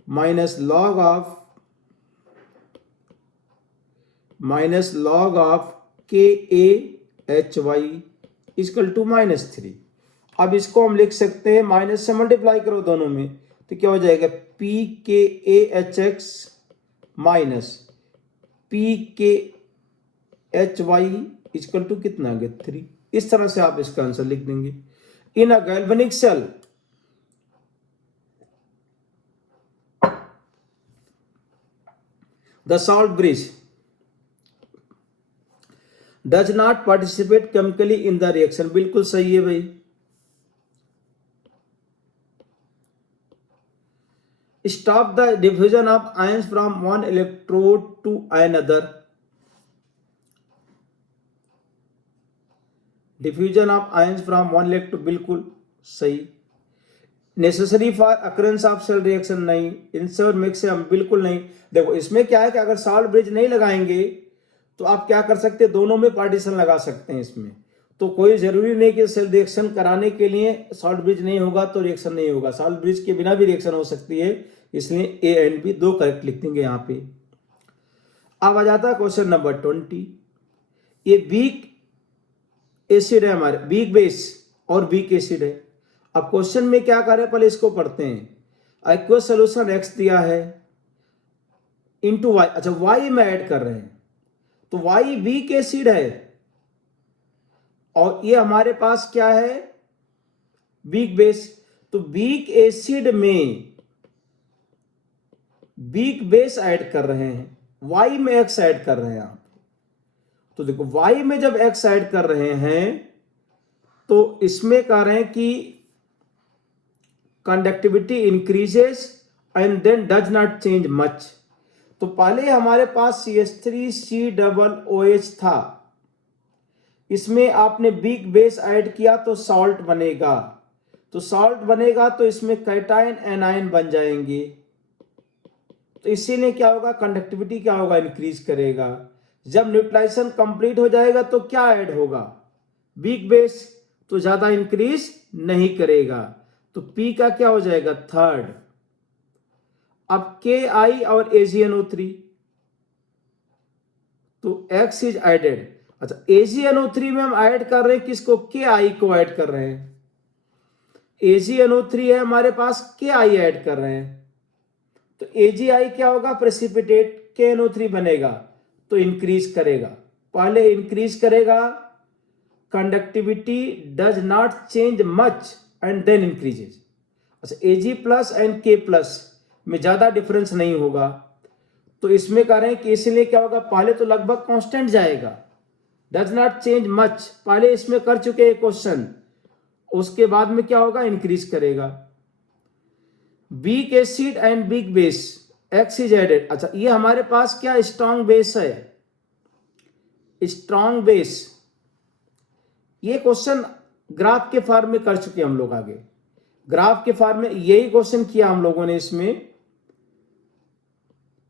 minus log of KAHY equal to -3। अब इसको हम लिख सकते हैं, माइनस से मल्टीप्लाई करो दोनों में तो क्या हो जाएगा PKAHX minus PKHY equal to कितना आ गया 3। इस तरह से आप इसका आंसर लिख देंगे। In a galvanic cell the salt bridge does not participate chemically in the reaction, बिल्कुल सही है भाई। Stop the diffusion of ions from one electrode to another, diffusion of ions from one electrode, बिल्कुल सही। Necessary for occurrence of cell reaction, नहीं। Insert maximum, बिल्कुल नहीं। देखो इसमें क्या है कि अगर सॉल्ट ब्रिज नहीं लगाएंगे तो आप क्या कर सकते हैं, दोनों में पार्टीशन लगा सकते हैं इसमें, तो कोई जरूरी नहीं कि सेल रिएक्शन कराने के लिए सॉल्ट ब्रिज नहीं होगा तो रिएक्शन नहीं होगा, सॉल्ट ब्रिज के बिना भी रिएक्शन हो सकती है, इसलिए A एंड B दो करेक्ट लिख देंगे यहाँ पे। अब आ जाता है क्वेश्चन नंबर 20। ये वीक एसिड है हमारे, वीक बेस और वीक एसिड है। अब क्वेश्चन में क्या करें, पहले इसको पढ़ते हैं। एक्वस सोल्यूशन X दिया है इंटू Y, अच्छा Y में ऐड कर रहे हैं तो Y वीक एसिड है और ये हमारे पास क्या है वीक बेस, तो वीक एसिड में वीक बेस ऐड कर रहे हैं, Y में X ऐड कर रहे हैं आप, तो देखो Y में जब X ऐड कर रहे हैं तो इसमें कह रहे हैं कि conductivity increases and then does not change much. तो पहले हमारे पास CH3COOH था, इसमें आपने वीक बेस ऐड किया तो सॉल्ट बनेगा, तो सॉल्ट बनेगा तो इसमें कैटायन एनायन बन जाएंगे, तो इसीलिए क्या होगा कंडक्टिविटी क्या होगा इंक्रीज करेगा। जब न्यूट्रलाइजेशन कंप्लीट हो जाएगा तो क्या ऐड होगा वीक बेस, तो ज्यादा इंक्रीज नहीं करेगा, तो P का क्या हो जाएगा थर्ड। अब KI और AgNO3 तो X इज एडेड, अच्छा AgNO3 में हम ऐड कर रहे हैं किसको, KI को ऐड कर रहे हैं, AgNO3 है हमारे पास, KI ऐड कर रहे हैं, तो AgI क्या होगा प्रेसिपिटेट, KNO3 बनेगा तो इंक्रीज करेगा, पहले इंक्रीज करेगा, conductivity does not change much and then increases. अच्छा Ag plus and K plus में ज्यादा डिफरेंस नहीं होगा, तो इसमें कह रहे हैं कि इसलिए क्या होगा, पहले तो लगभग कांस्टेंट जाएगा, डज नॉट चेंज मच, पहले इसमें कर चुके हैं क्वेश्चन, उसके बाद में क्या होगा इंक्रीज करेगा। Weak acid and weak base X is added. अच्छा, ये हमारे पास क्या स्ट्रॉन्ग बेस है, स्ट्रॉन्ग बेस। ये क्वेश्चन ग्राफ के फॉर्म में कर चुके हम लोग आगे, ग्राफ के फॉर्म में यही क्वेश्चन किया हम लोगों ने इसमें।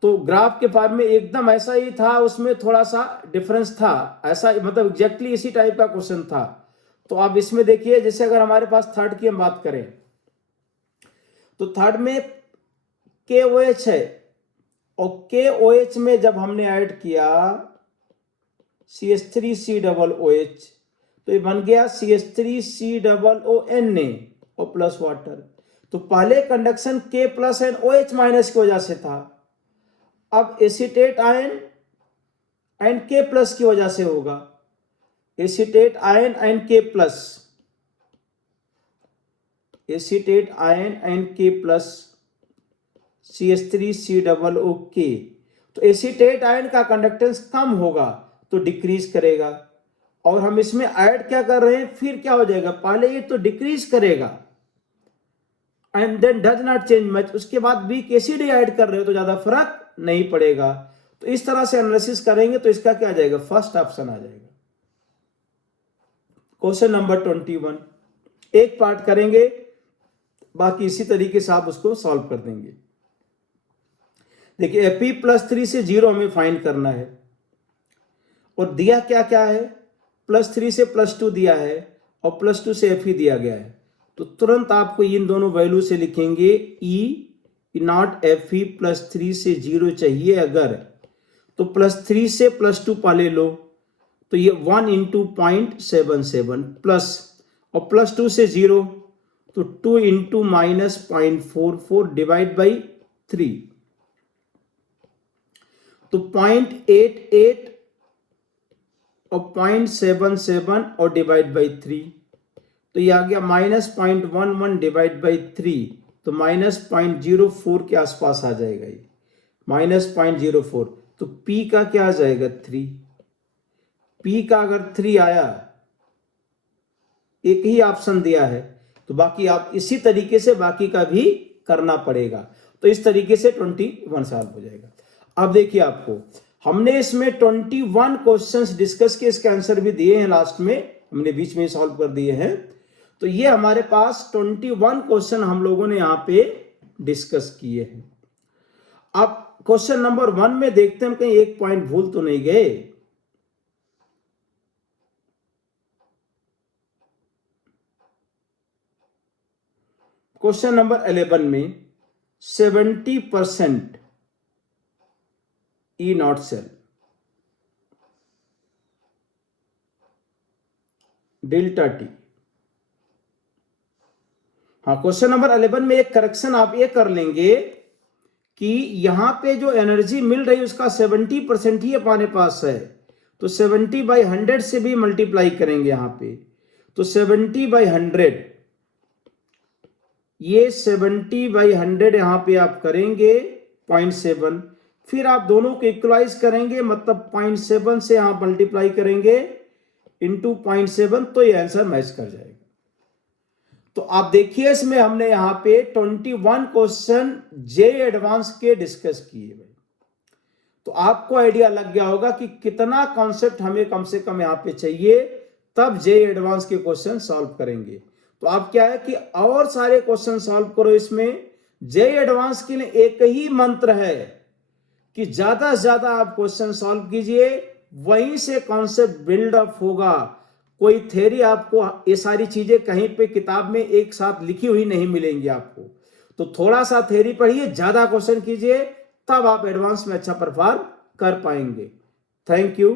तो ग्राफ के फॉर्म में एकदम ऐसा ही था, उसमें थोड़ा सा डिफरेंस था, ऐसा मतलब एग्जैक्टली इसी टाइप का क्वेश्चन था। तो आप इसमें देखिए, जैसे अगर हमारे पास थर्ड की हम बात करें तो थर्ड में KOH है, और KOH में जब हमने ऐड किया CH3COOH तो ये बन गया CH3COONA और प्लस वाटर। तो पहले conduction K plus and OH minus की वजह से था, अब acetate ion and K plus की वजह से होगा, acetate ion and K plus, acetate ion and K plus CH3COOK। तो एसीटेट आयन का कंडक्टेंस कम होगा तो डिक्रीज करेगा, और हम इसमें ऐड क्या कर रहे हैं, फिर क्या हो जाएगा, पहले ये तो डिक्रीज करेगा and then does not change much, उसके बाद वीक एसिड ऐड कर रहे हो तो ज्यादा फर्क नहीं पड़ेगा। तो इस तरह से एनालिसिस करेंगे तो इसका क्या आ जाएगा, फर्स्ट ऑप्शन आ जाएगा। क्वेश्चन नंबर 21 एक पार्ट करेंगे, बाकी इसी तरीके से आप उसको सॉल्व कर देंगे। देखिए Fe+3 से 0 हमें फाइंड करना है, और दिया क्या क्या है, +3 से +2 दिया है और +2 से Fe दिया गया है। तो तुरंत आपको इन दोनों वैल्यू से लिखेंगे E0 Fe+3 से 0 चाहिए अगर, तो +3 से +2 पहले लो, तो ये 1 × 0.77 प्लस, और +2 से 0 तो 2 × -0.44 डिवाइड बाई 3, तो 0.88 और 0.77 और डिवाइड बाई 3, तो ये आ गया -0.11 डिवाइड बाई 3, तो -0.04 के आसपास आ जाएगा ये, -0.04। तो P का क्या आ जाएगा 3, P का अगर 3 आया, एक ही ऑप्शन दिया है, तो बाकी आप इसी तरीके से बाकी का भी करना पड़ेगा। तो इस तरीके से 21 सॉल्व हो जाएगा। अब देखिए, आपको हमने इसमें 21 क्वेश्चंस डिस्कस किए, इसके आंसर भी दिए हैं, लास्ट में हमने बीच में सॉल्व कर दिए हैं। तो ये हमारे पास 21 क्वेश्चन हम लोगों ने यहां पे डिस्कस किए हैं। अब क्वेश्चन नंबर 1 में देखते हैं कहीं एक पॉइंट भूल तो नहीं गए। क्वेश्चन नंबर 11 में 70% E0 सेल, डेल्टा T। हाँ, क्वेश्चन नंबर 11 में एक करेक्शन आप ये कर लेंगे कि यहां पे जो एनर्जी मिल रही है उसका 70% ही हमारे पास है, तो 70/100 से भी मल्टीप्लाई करेंगे यहां पे, तो 70/100, ये 70/100 यहां पे आप करेंगे 0.7, फिर आप दोनों को इक्वलाइज करेंगे, मतलब 0.7 से यहां मल्टीप्लाई करेंगे इंटू 0.7, तो ये आंसर मैच कर जाएगा। तो आप देखिए, इसमें हमने यहां पे 21 क्वेश्चन जे एडवांस के डिस्कस किए भाई, तो आपको आइडिया लग गया होगा कि कितना कॉन्सेप्ट हमें कम से कम यहां पे चाहिए, तब जे एडवांस के क्वेश्चन सॉल्व करेंगे। तो आप क्या है कि और सारे क्वेश्चन सॉल्व करो, इसमें जे एडवांस के लिए एक ही मंत्र है कि ज्यादा से ज्यादा आप क्वेश्चन सॉल्व कीजिए, वहीं से कॉन्सेप्ट बिल्डअप होगा। कोई थ्योरी आपको ये सारी चीजें कहीं पे किताब में एक साथ लिखी हुई नहीं मिलेंगी आपको, तो थोड़ा सा थ्योरी पढ़िए, ज्यादा क्वेश्चन कीजिए, तब आप एडवांस में अच्छा परफॉर्म कर पाएंगे। Thank you.